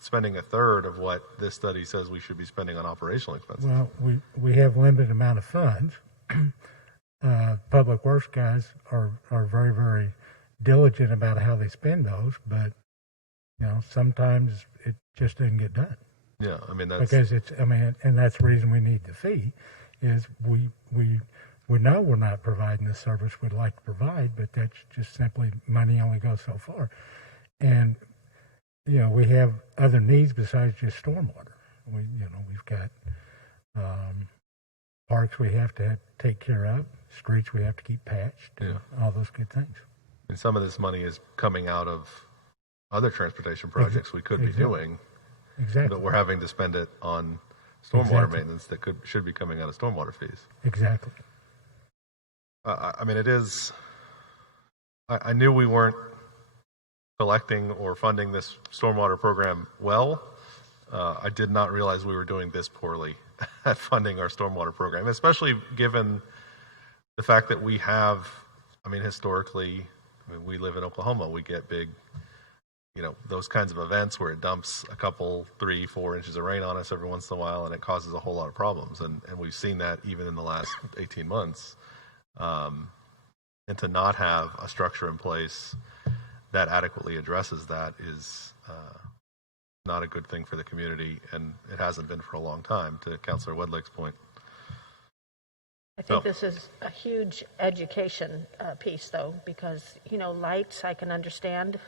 spending a third of what this study says we should be spending on operational expenses? Well, we have limited amount of funds. Public Works guys are very, very diligent about how they spend those, but sometimes it just doesn't get done. Yeah, I mean because and that's the reason we need the fee, is we know we're not providing the service we'd like to provide, but that's just simply money only goes so far, and we have other needs besides just stormwater. We've got parks we have to take care of, streets we have to keep patched, all those good things. And some of this money is coming out of other transportation projects we could be doing. Exactly. But we're having to spend it on stormwater maintenance that should be coming out of stormwater fees. Exactly. I mean, it is. I knew we weren't collecting or funding this stormwater program well. I did not realize we were doing this poorly at funding our stormwater program, especially given the fact that we have, historically, we live in Oklahoma. We get big, those kinds of events where it dumps a couple, 3-4 inches of rain on us every once in a while, and it causes a whole lot of problems. And we've seen that even in the last 18 months. And to not have a structure in place that adequately addresses that is not a good thing for the community, and it hasn't been for a long time, to Councilor Wedlake's point. I think this is a huge education piece, though, because, lights, I can understand.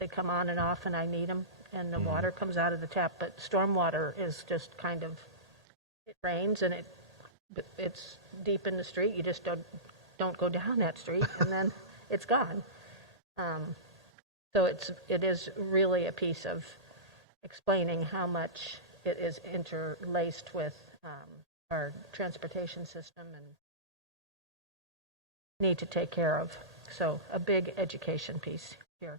They come on and off, and I need them, and the water comes out of the tap. But stormwater is just kind of, it rains, and it's deep in the street. You just don't go down that street, and then it's gone. So it is really a piece of explaining how much it is interlaced with our transportation system and need to take care of. So a big education piece here.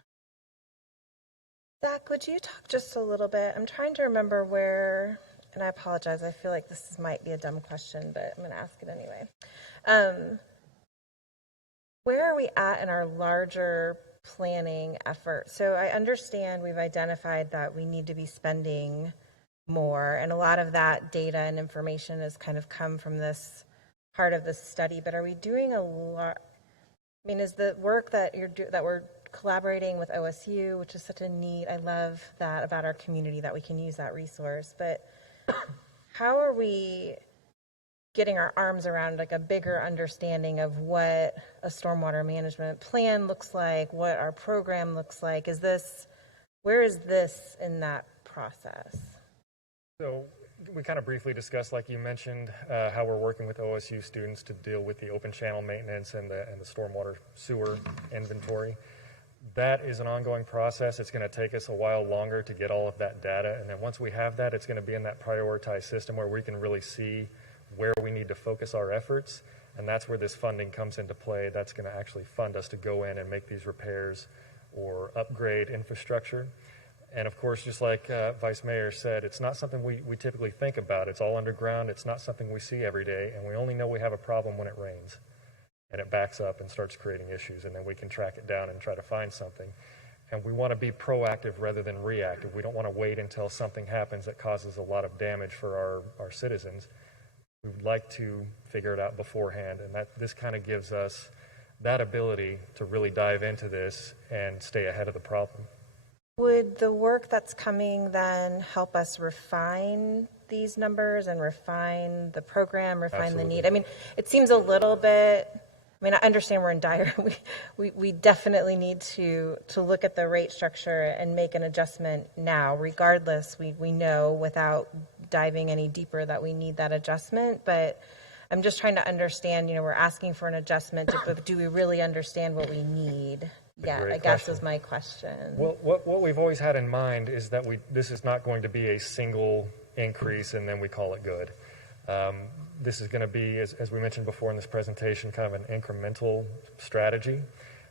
Zach, would you talk just a little bit? I'm trying to remember where, and I apologize, I feel like this might be a dumb question, but I'm going to ask it anyway. Where are we at in our larger planning effort? So I understand we've identified that we need to be spending more, and a lot of that data and information has kind of come from this part of the study, but are we doing a lot? Is the work that that we're collaborating with OSU, which is such a neat, I love that about our community that we can use that resource, but how are we getting our arms around like a bigger understanding of what a stormwater management plan looks like, what our program looks like? Where is this in that process? So we kind of briefly discussed, like you mentioned, how we're working with OSU students to deal with the open channel maintenance and the stormwater sewer inventory. That is an ongoing process. It's going to take us a while longer to get all of that data, and then once we have that, it's going to be in that prioritized system where we can really see where we need to focus our efforts, and that's where this funding comes into play. That's going to actually fund us to go in and make these repairs or upgrade infrastructure. And of course, just like Vice Mayor said, it's not something we typically think about. It's all underground. It's not something we see every day, and we only know we have a problem when it rains and it backs up and starts creating issues, and then we can track it down and try to find something. And we want to be proactive rather than reactive. We don't want to wait until something happens that causes a lot of damage for our citizens. We would like to figure it out beforehand, and this kind of gives us that ability to really dive into this and stay ahead of the problem. Would the work that's coming then help us refine these numbers and refine the program, refine Absolutely. the need? I mean, it seems a little bit, I mean, I understand we're in dire, we definitely need to look at the rate structure and make an adjustment now. Regardless, we know without diving any deeper that we need that adjustment, but I'm just trying to understand, you know, we're asking for an adjustment, but do we really understand what we need? Yeah, I guess is my question. Well, what we've always had in mind is that this is not going to be a single increase and then we call it good. This is going to be, as we mentioned before in this presentation, kind of an incremental strategy.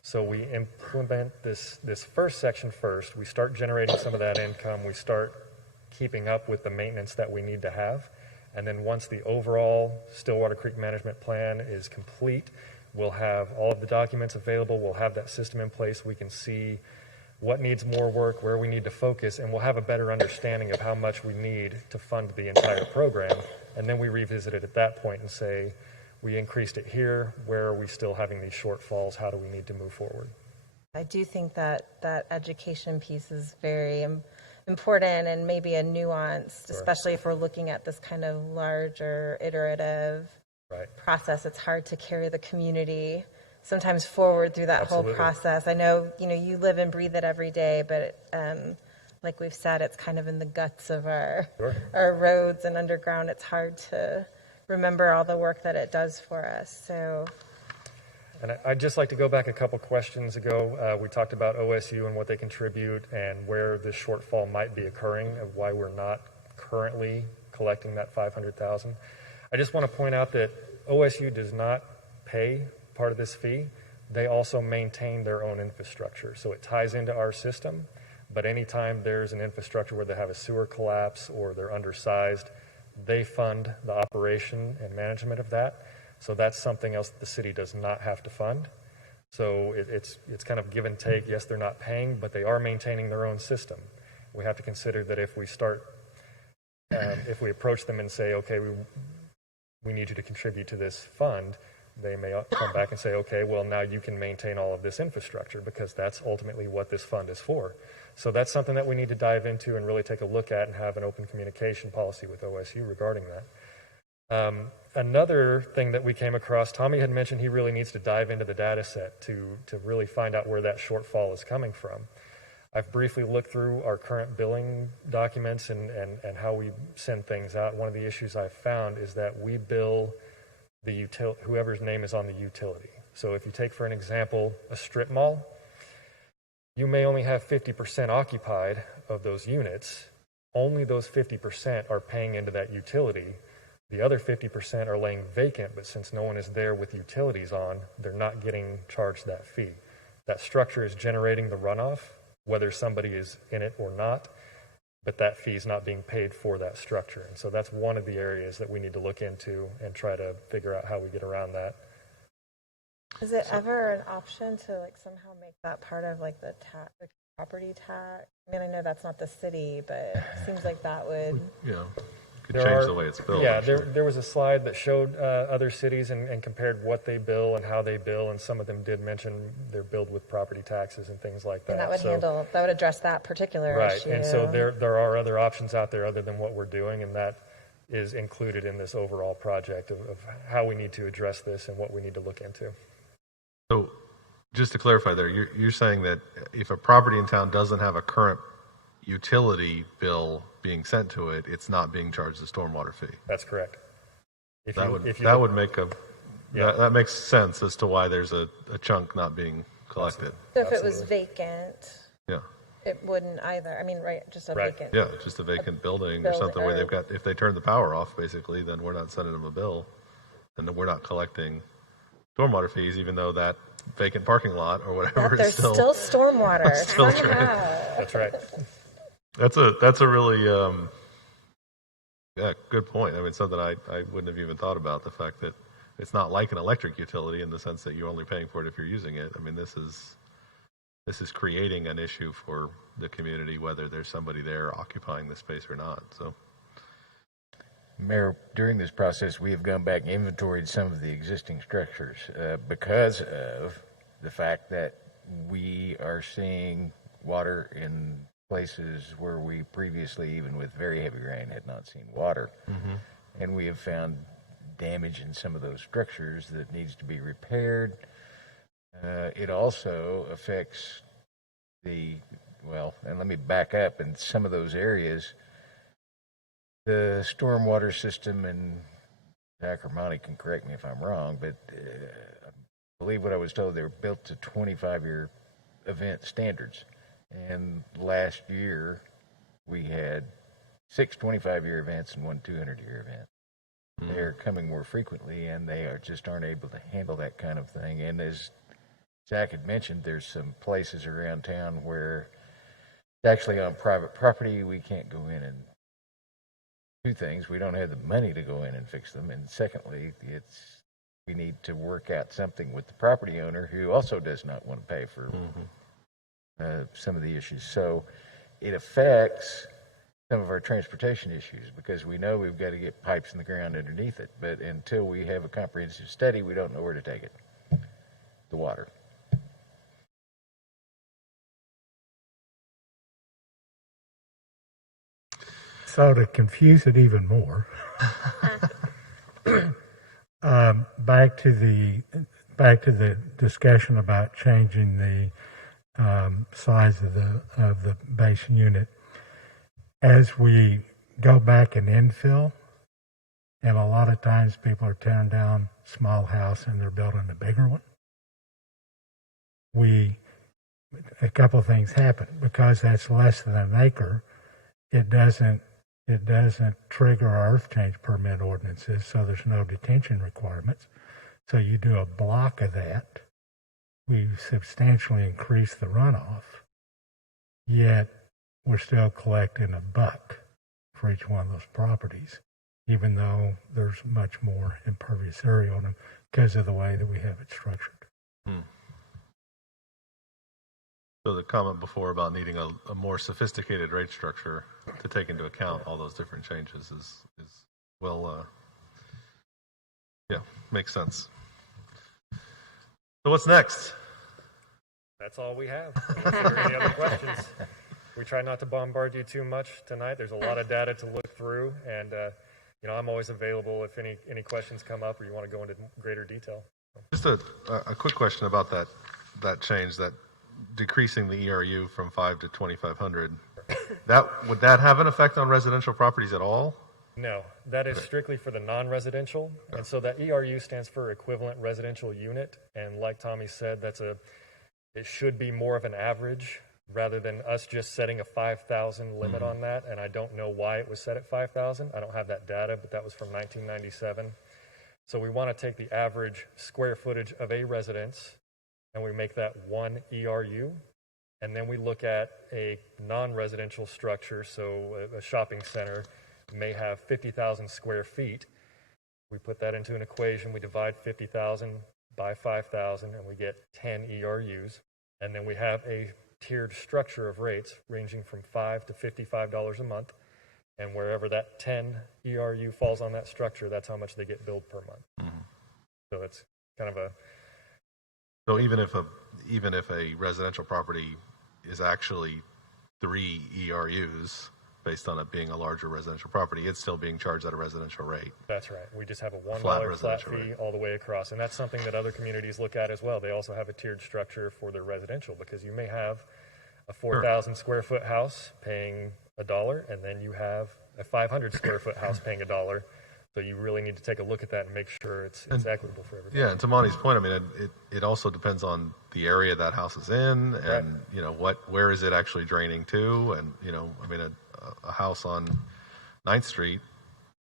So we implement this first section first. We start generating some of that income. We start keeping up with the maintenance that we need to have. And then once the overall Stillwater Creek Management Plan is complete, we'll have all of the documents available. We'll have that system in place. We can see what needs more work, where we need to focus, and we'll have a better understanding of how much we need to fund the entire program. And then we revisit it at that point and say, we increased it here. Where are we still having these shortfalls? How do we need to move forward? I do think that education piece is very important and maybe a nuanced, Sure. especially if we're looking at this kind of larger iterative process. It's hard to carry the community sometimes forward through that Absolutely. whole process. I know, you know, you live and breathe it every day, but like we've said, it's kind of in the guts of our roads and underground. It's hard to remember all the work that it does for us. So. And I'd just like to go back a couple questions ago. We talked about OSU and what they contribute and where this shortfall might be occurring and why we're not currently collecting that $500,000. I just want to point out that OSU does not pay part of this fee. They also maintain their own infrastructure. So it ties into our system, but anytime there's an infrastructure where they have a sewer collapse or they're undersized, they fund the operation and management of that. So that's something else that the city does not have to fund. So it's kind of give and take. Yes, they're not paying, but they are maintaining their own system. We have to consider that if we start, if we approach them and say, okay, we need you to contribute to this fund, they may come back and say, okay, well, now you can maintain all of this infrastructure because that's ultimately what this fund is for. So that's something that we need to dive into and really take a look at and have an open communication policy with OSU regarding that. Another thing that we came across, Tommy had mentioned he really needs to dive into the data set to really find out where that shortfall is coming from. I've briefly looked through our current billing documents and how we send things out. One of the issues I've found is that we bill the whoever's name is on the utility. So if you take, for an example, a strip mall, you may only have 50% occupied of those units. Only those 50% are paying into that utility. The other 50% are laying vacant, but since no one is there with utilities on, they're not getting charged that fee. That structure is generating the runoff, whether somebody is in it or not, but that fee is not being paid for that structure. And so that's one of the areas that we need to look into and try to figure out how we get around that. Is it ever an option to like somehow make that part of like the property tax? I mean, I know that's not the city, but it seems like that would. Yeah. Could change the way it's billed. Yeah, there was a slide that showed other cities and compared what they bill and how they bill, and some of them did mention they're billed with property taxes and things like that. And that would address that particular issue. Right, and so there are other options out there other than what we're doing, and that is included in this overall project of how we need to address this and what we need to look into. So just to clarify there, you're saying that if a property in town doesn't have a current utility bill being sent to it, it's not being charged a stormwater fee. That's correct. That makes sense as to why there's a chunk not being collected. So if it was vacant, yeah, it wouldn't either. I mean, just a vacant. Yeah, just a vacant building or something where if they turn the power off, basically, then we're not sending them a bill, and then we're not collecting stormwater fees, even though that vacant parking lot or whatever is still stormwater. Still That's right. That's a really good point. I mean, something I wouldn't have even thought about, the fact that it's not like an electric utility in the sense that you're only paying for it if you're using it. I mean, this is creating an issue for the community, whether there's somebody there occupying the space or not. So Mayor, during this process, we have gone back and inventoried some of the existing structures because of the fact that we are seeing water in places where we previously, even with very heavy rain, had not seen water. Mm-hmm. And we have found damage in some of those structures that needs to be repaired. It also affects and let me back up, in some of those areas, the stormwater system, and Zach or Monty can correct me if I'm wrong, but I believe what I was told, they were built to 25-year event standards. And last year, we had 6 25-year events and 1 200-year event. Mm-hmm. They're coming more frequently, and they aren't able to handle that kind of thing. And as Zach had mentioned, there's some places around town where it's actually on private property. We can't go in and do things. We don't have the money to go in and fix them. And secondly, we need to work out something with the property owner who also does not want to pay for some of the issues. So it affects some of our transportation issues because we know we've got to get pipes in the ground underneath it. But until we have a comprehensive study, we don't know where to take it, the water. So to confuse it even more, back to the discussion about changing the size of the base unit. As we go back and infill, and a lot of times people are tearing down small house and they're building a bigger one. A couple of things happen because that's less than an acre. It doesn't trigger our earth change permit ordinances, so there's no detention requirements. So you do a block of that. We substantially increase the runoff, yet we're still collecting $1 for each one of those properties, even though there's much more impervious area on them because of the way that we have it structured. So the comment before about needing a more sophisticated rate structure to take into account all those different changes is makes sense. So what's next? That's all we have. Unless there are any other questions. We try not to bombard you too much tonight. There's a lot of data to look through, and I'm always available if any questions come up or you want to go into greater detail. Just a quick question about that change, that decreasing the ERU from 5 to 2,500. Would that have an effect on residential properties at all? No, that is strictly for the non-residential, and so that ERU stands for equivalent residential unit. And like Tommy said, it should be more of an average rather than us just setting a 5,000 limit on that. And I don't know why it was set at 5,000. I don't have that data, but that was from 1997. So we want to take the average square footage of a residence and we make that 1 ERU. And then we look at a non-residential structure, so a shopping center may have 50,000 square feet. We put that into an equation. We divide 50,000 by 5,000, and we get 10 ERUs. And then we have a tiered structure of rates ranging from $5 to $55 a month. And wherever that 10 ERU falls on that structure, that's how much they get billed per month. Mm-hmm. So it's kind of a... So even if a residential property is actually 3 ERUs, based on it being a larger residential property, it's still being charged at a residential rate. That's right. We just have a $1 flat fee rate all the way across. And that's something that other communities look at as well. They also have a tiered structure for their residential, because you may have a 4,000 square foot house paying $1, and then you have a 500 square foot house paying $1. So you really need to take a look at that and make sure it's equitable for everybody. Yeah, and to Monty's point, I mean, it also depends on the area that house is in, and where is it actually draining to, and I mean, a house on 9th Street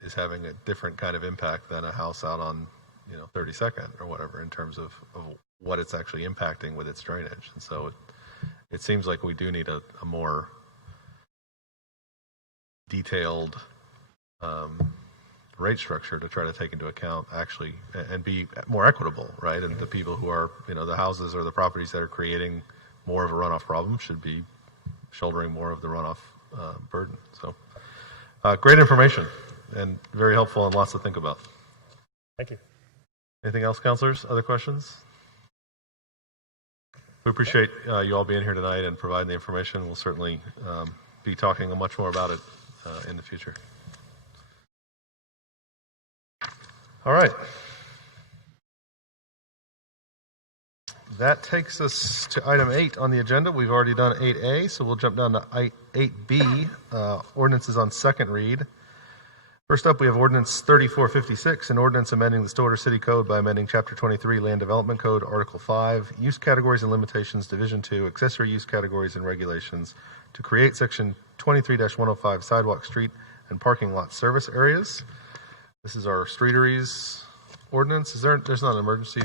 is having a different kind of impact than a house out on 32nd or whatever in terms of what it's actually impacting with its drainage. And so it seems like we do need a more detailed rate structure to try to take into account actually and be more equitable, right? And the people who are, the houses or the properties that are creating more of a runoff problem should be shouldering more of the runoff burden. So great information. and very helpful and lots to think about. Thank you. Anything else, counselors? Other questions? We appreciate you all being here tonight and providing the information. We'll certainly be talking much more about it in the future. All right. That takes us to item 8 on the agenda. We've already done 8A, so we'll jump down to 8B, ordinances on second read. First up, we have Ordinance 3456, an ordinance amending the Stillwater City Code by amending Chapter 23, Land Development Code, Article 5, Use Categories and Limitations, Division 2, Accessory Use Categories and Regulations, to create Section 23-105 Sidewalk, Street, and Parking Lot Service Areas. This is our streeteries ordinance. There's not an emergency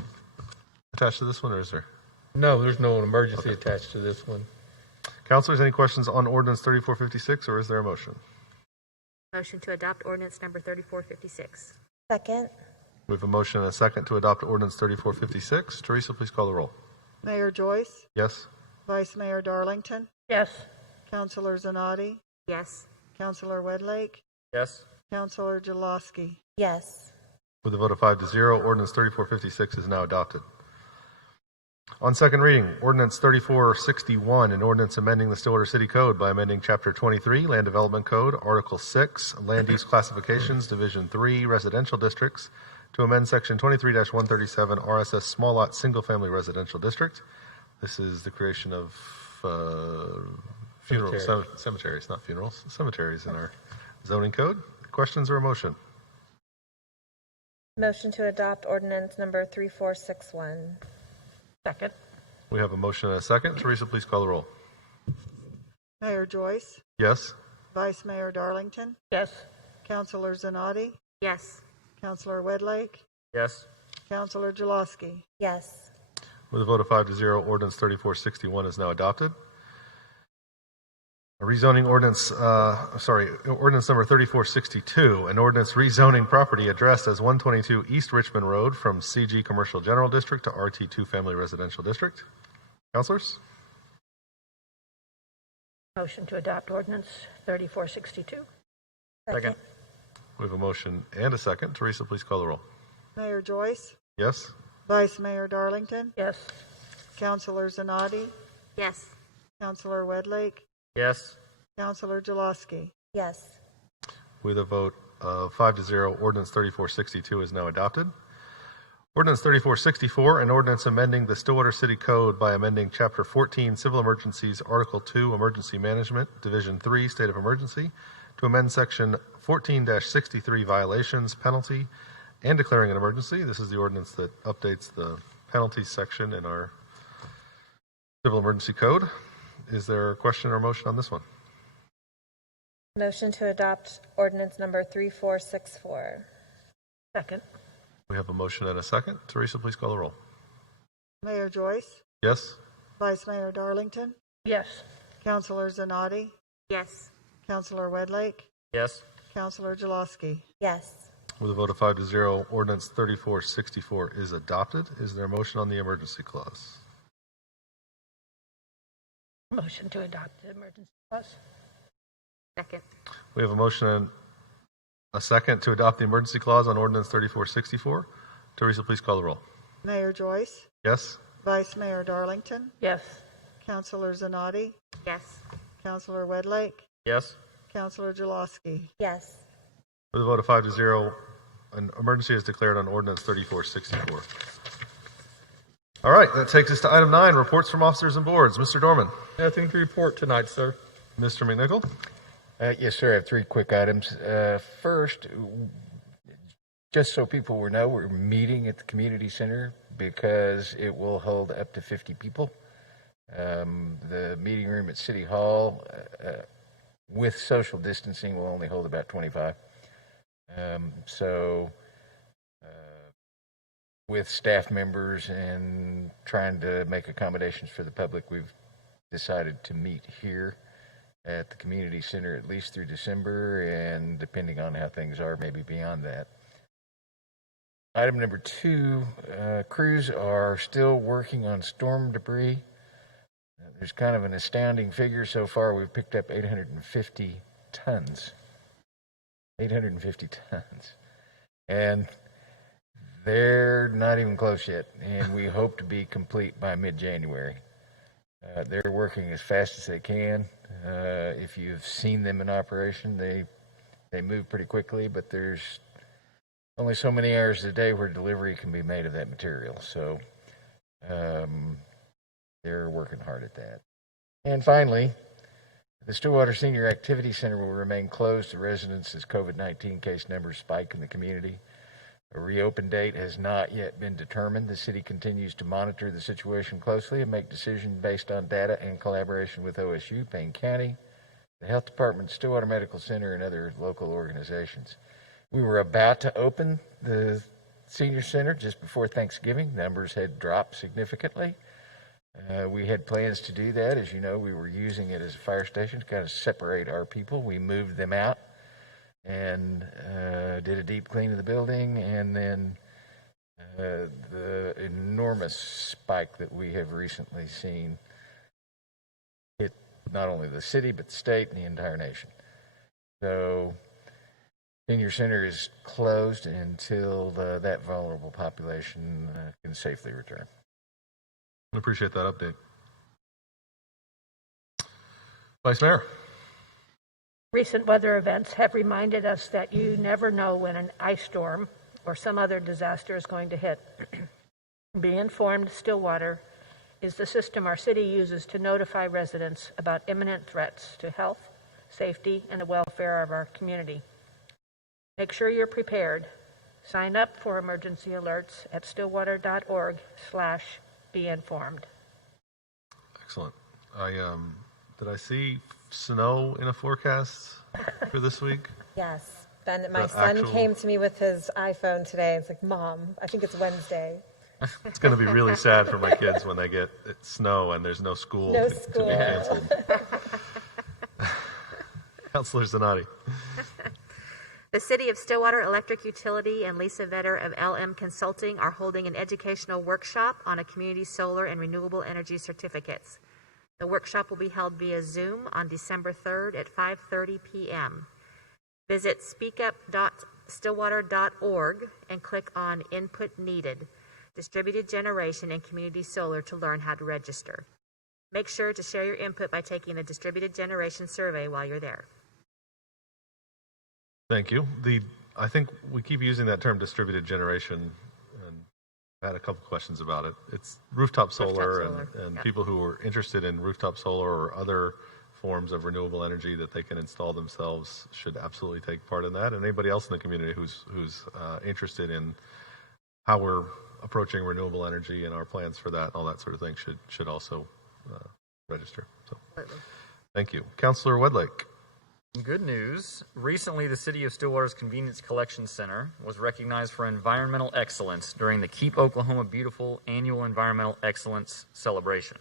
attached to this one, or is there? No, there's no emergency attached to this one. Councilors, any questions on Ordinance 3456, or is there a motion? Motion to adopt ordinance number 3456. Second. We have a motion and a second to adopt Ordinance 3456. Teresa, please call the roll. Mayor Joyce, Yes? Vice Mayor Darlington, Yes. Councilor Zanotti, Yes. Councilor Wedlake, Yes. Councilor Jaloski. Yes. With a vote of 5-0, Ordinance 3456 is now adopted. On second reading, Ordinance 3461, an ordinance amending the Stillwater City Code by amending Chapter 23, Land Development Code, Article 6, Land Use Classifications, Division 3, Residential Districts, to amend Section 23-137, RSS Small Lot Single Family Residential District. This is the creation of cemeteries, not funerals, cemeteries in our zoning code. Questions or a motion? Motion to adopt ordinance number 3461. Second. We have a motion and a second. Teresa, please call the roll. Mayor Joyce, Yes? Vice Mayor Darlington, Yes. Councilor Zanotti, Yes. Councilor Wedlake, Yes. Councilor Jaloski. Yes. With a vote of 5-0, Ordinance 3461 is now adopted. A rezoning ordinance, ordinance number 3462, an ordinance rezoning property addressed as 122 East Richmond Road from CG Commercial General District to RT2 Family Residential District. Councilors? Motion to adopt ordinance 3462. Second. We have a motion and a second. Teresa, please call the roll. Mayor Joyce, Yes? Vice Mayor Darlington, Yes. Councilor Zanotti, Yes. Councilor Wedlake, Yes. Councilor Jaloski. Yes. With a vote of 5-0, Ordinance 3462 is now adopted. Ordinance 3464, an ordinance amending the Stillwater City Code by amending Chapter 14, Civil Emergencies, Article 2, Emergency Management, Division 3, State of Emergency, to amend Section 14-63, Violations, Penalty, and declaring an emergency. This is the ordinance that updates the penalties section in our Civil Emergency Code. Is there a question or motion on this one? Motion to adopt ordinance number 3464. Second. We have a motion and a second. Teresa, please call the roll. Mayor Joyce, Yes? Vice Mayor Darlington, Yes. Councilor Zanotti, Yes. Councilor Wedlake, Yes. Councilor Jaloski. Yes. With a vote of 5-0, Ordinance 3464 is adopted. Is there a motion on the emergency clause? Motion to adopt the emergency clause. Second. We have a motion and a second to adopt the emergency clause on Ordinance 3464. Teresa, please call the roll. Mayor Joyce, Yes? Vice Mayor Darlington, Yes. Councilor Zanotti, Yes. Councilor Wedlake, Yes. Councilor Jaloski. Yes. With a vote of 5-0, an emergency is declared on Ordinance 3464. All right, that takes us to item 9, reports from officers and boards. Mr. Dorman. Nothing to report tonight, sir. Mr. McNichol. Yes, sir. I have 3 quick items. First, just so people will know, we're meeting at the community center because it will hold up to 50 people. The meeting room at City Hall, with social distancing, will only hold about 25. With staff members and trying to make accommodations for the public, we've decided to meet here at the community center at least through December, and depending on how things are, maybe beyond that. Item number 2, crews are still working on storm debris. There's kind of an astounding figure so far. We've picked up 850 tons 850 tons. And they're not even close yet, and we hope to be complete by mid-January. They're working as fast as they can. If you've seen them in operation, they move pretty quickly, but there's only so many hours a day where delivery can be made of that material. So they're working hard at that. And finally, the Stillwater Senior Activity Center will remain closed to residents as COVID-19 case numbers spike in the community. A reopen date has not yet been determined. The city continues to monitor the situation closely and make decisions based on data and collaboration with OSU, Payne County, the Health Department, Stillwater Medical Center, and other local organizations. We were about to open the senior center just before Thanksgiving. Numbers had dropped significantly. We had plans to do that. As you know, we were using it as a fire station to kind of separate our people. We moved them out and did a deep clean of the building, and then the enormous spike that we have recently seen hit not only the city, but the state and the entire nation. So senior center is closed until that vulnerable population can safely return. I appreciate that update. Vice Mayor. Recent weather events have reminded us that you never know when an ice storm or some other disaster is going to hit. Be Informed Stillwater is the system our city uses to notify residents about imminent threats to health, safety, and the welfare of our community. Make sure you're prepared. Sign up for emergency alerts at stillwater.org/beinformed. Excellent. Did I see snow in a forecast for this week? Yes. Ben, my son came to me with his iPhone today. It's like, Mom, I think it's Wednesday. It's going to be really sad for my kids when they get snow and there's no school to be canceled. Councilor Zanotti. The City of Stillwater Electric Utility and Lisa Vetter of LM Consulting are holding an educational workshop on a community solar and renewable energy certificates. The workshop will be held via Zoom on December 3rd at 5:30 p.m. Visit speakup.stillwater.org and click on Input Needed, Distributed Generation and Community Solar to learn how to register. Make sure to share your input by taking the Distributed Generation survey while you're there. Thank you. I think we keep using that term distributed generation, and I had a couple questions about it. It's rooftop solar, and people who are interested in rooftop solar or other forms of renewable energy that they can install themselves should absolutely take part in that. And anybody else in the community who's interested in how we're approaching renewable energy and our plans for that, all that sort of thing, should also register. So, thank you. Councilor Wedlake. Good news. Recently, the City of Stillwater's Convenience Collection Center was recognized for environmental excellence during the Keep Oklahoma Beautiful annual Environmental Excellence Celebration.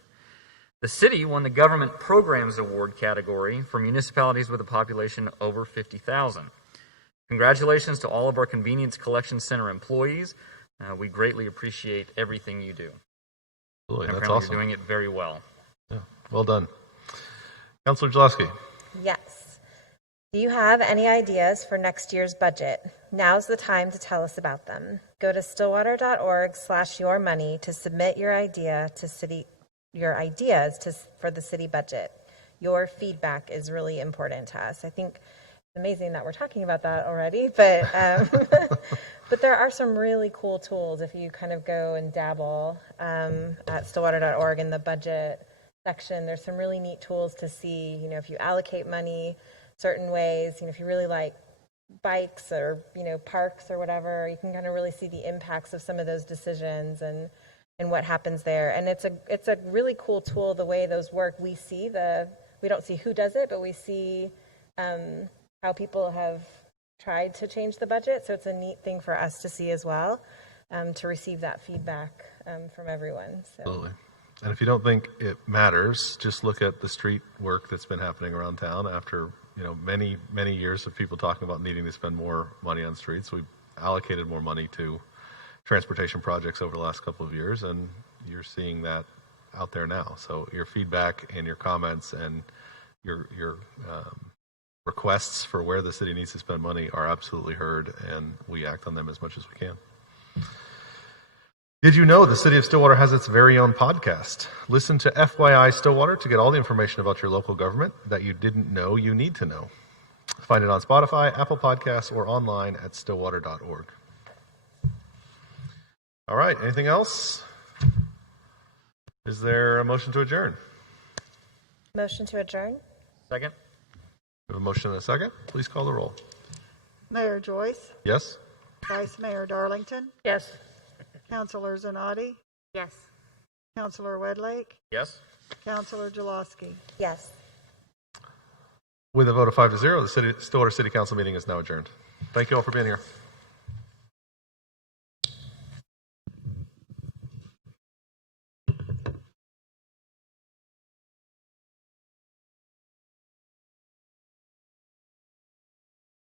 The city won the Government Programs Award category for municipalities with a population over 50,000. Congratulations to all of our Convenience Collection Center employees. We greatly appreciate everything you do. Absolutely, that's apparently awesome. You're doing it very well. Yeah, well done. Councilor Jaloski. Yes. Do you have any ideas for next year's budget? Now's the time to tell us about them. Go to stillwater.org/yourmoney to submit your ideas for the city budget. Your feedback is really important to us. I think it's amazing that we're talking about that already, but but there are some really cool tools if you kind of go and dabble at stillwater.org in the budget section. There's some really neat tools to see, if you allocate money certain ways, if you really like bikes or, parks or whatever, you can kind of really see the impacts of some of those decisions and what happens there. And it's a really cool tool, the way those work. We don't see who does it, but we see how people have tried to change the budget. So it's a neat thing for us to see as well, to receive that feedback from everyone. So. Absolutely. And if you don't think it matters, just look at the street work that's been happening around town after many, many years of people talking about needing to spend more money on streets. We've allocated more money to transportation projects over the last couple of years, and you're seeing that out there now. So your feedback and your comments and your requests for where the city needs to spend money are absolutely heard, and we act on them as much as we can. Did you know the City of Stillwater has its very own podcast? Listen to FYI Stillwater to get all the information about your local government that you didn't know you need to know. Find it on Spotify, Apple Podcasts, or online at stillwater.org. All right, anything else? Is there a motion to adjourn? Motion to adjourn? Second? We have a motion and a second. Please call the roll. Mayor Joyce, Yes? Vice Mayor Darlington, Yes. Councilor Zanotti, Yes. Councilor Wedlake, Yes. Councilor Jaloski. Yes. With a vote of 5-0, the Stillwater City Council meeting is now adjourned. Thank you all for being here.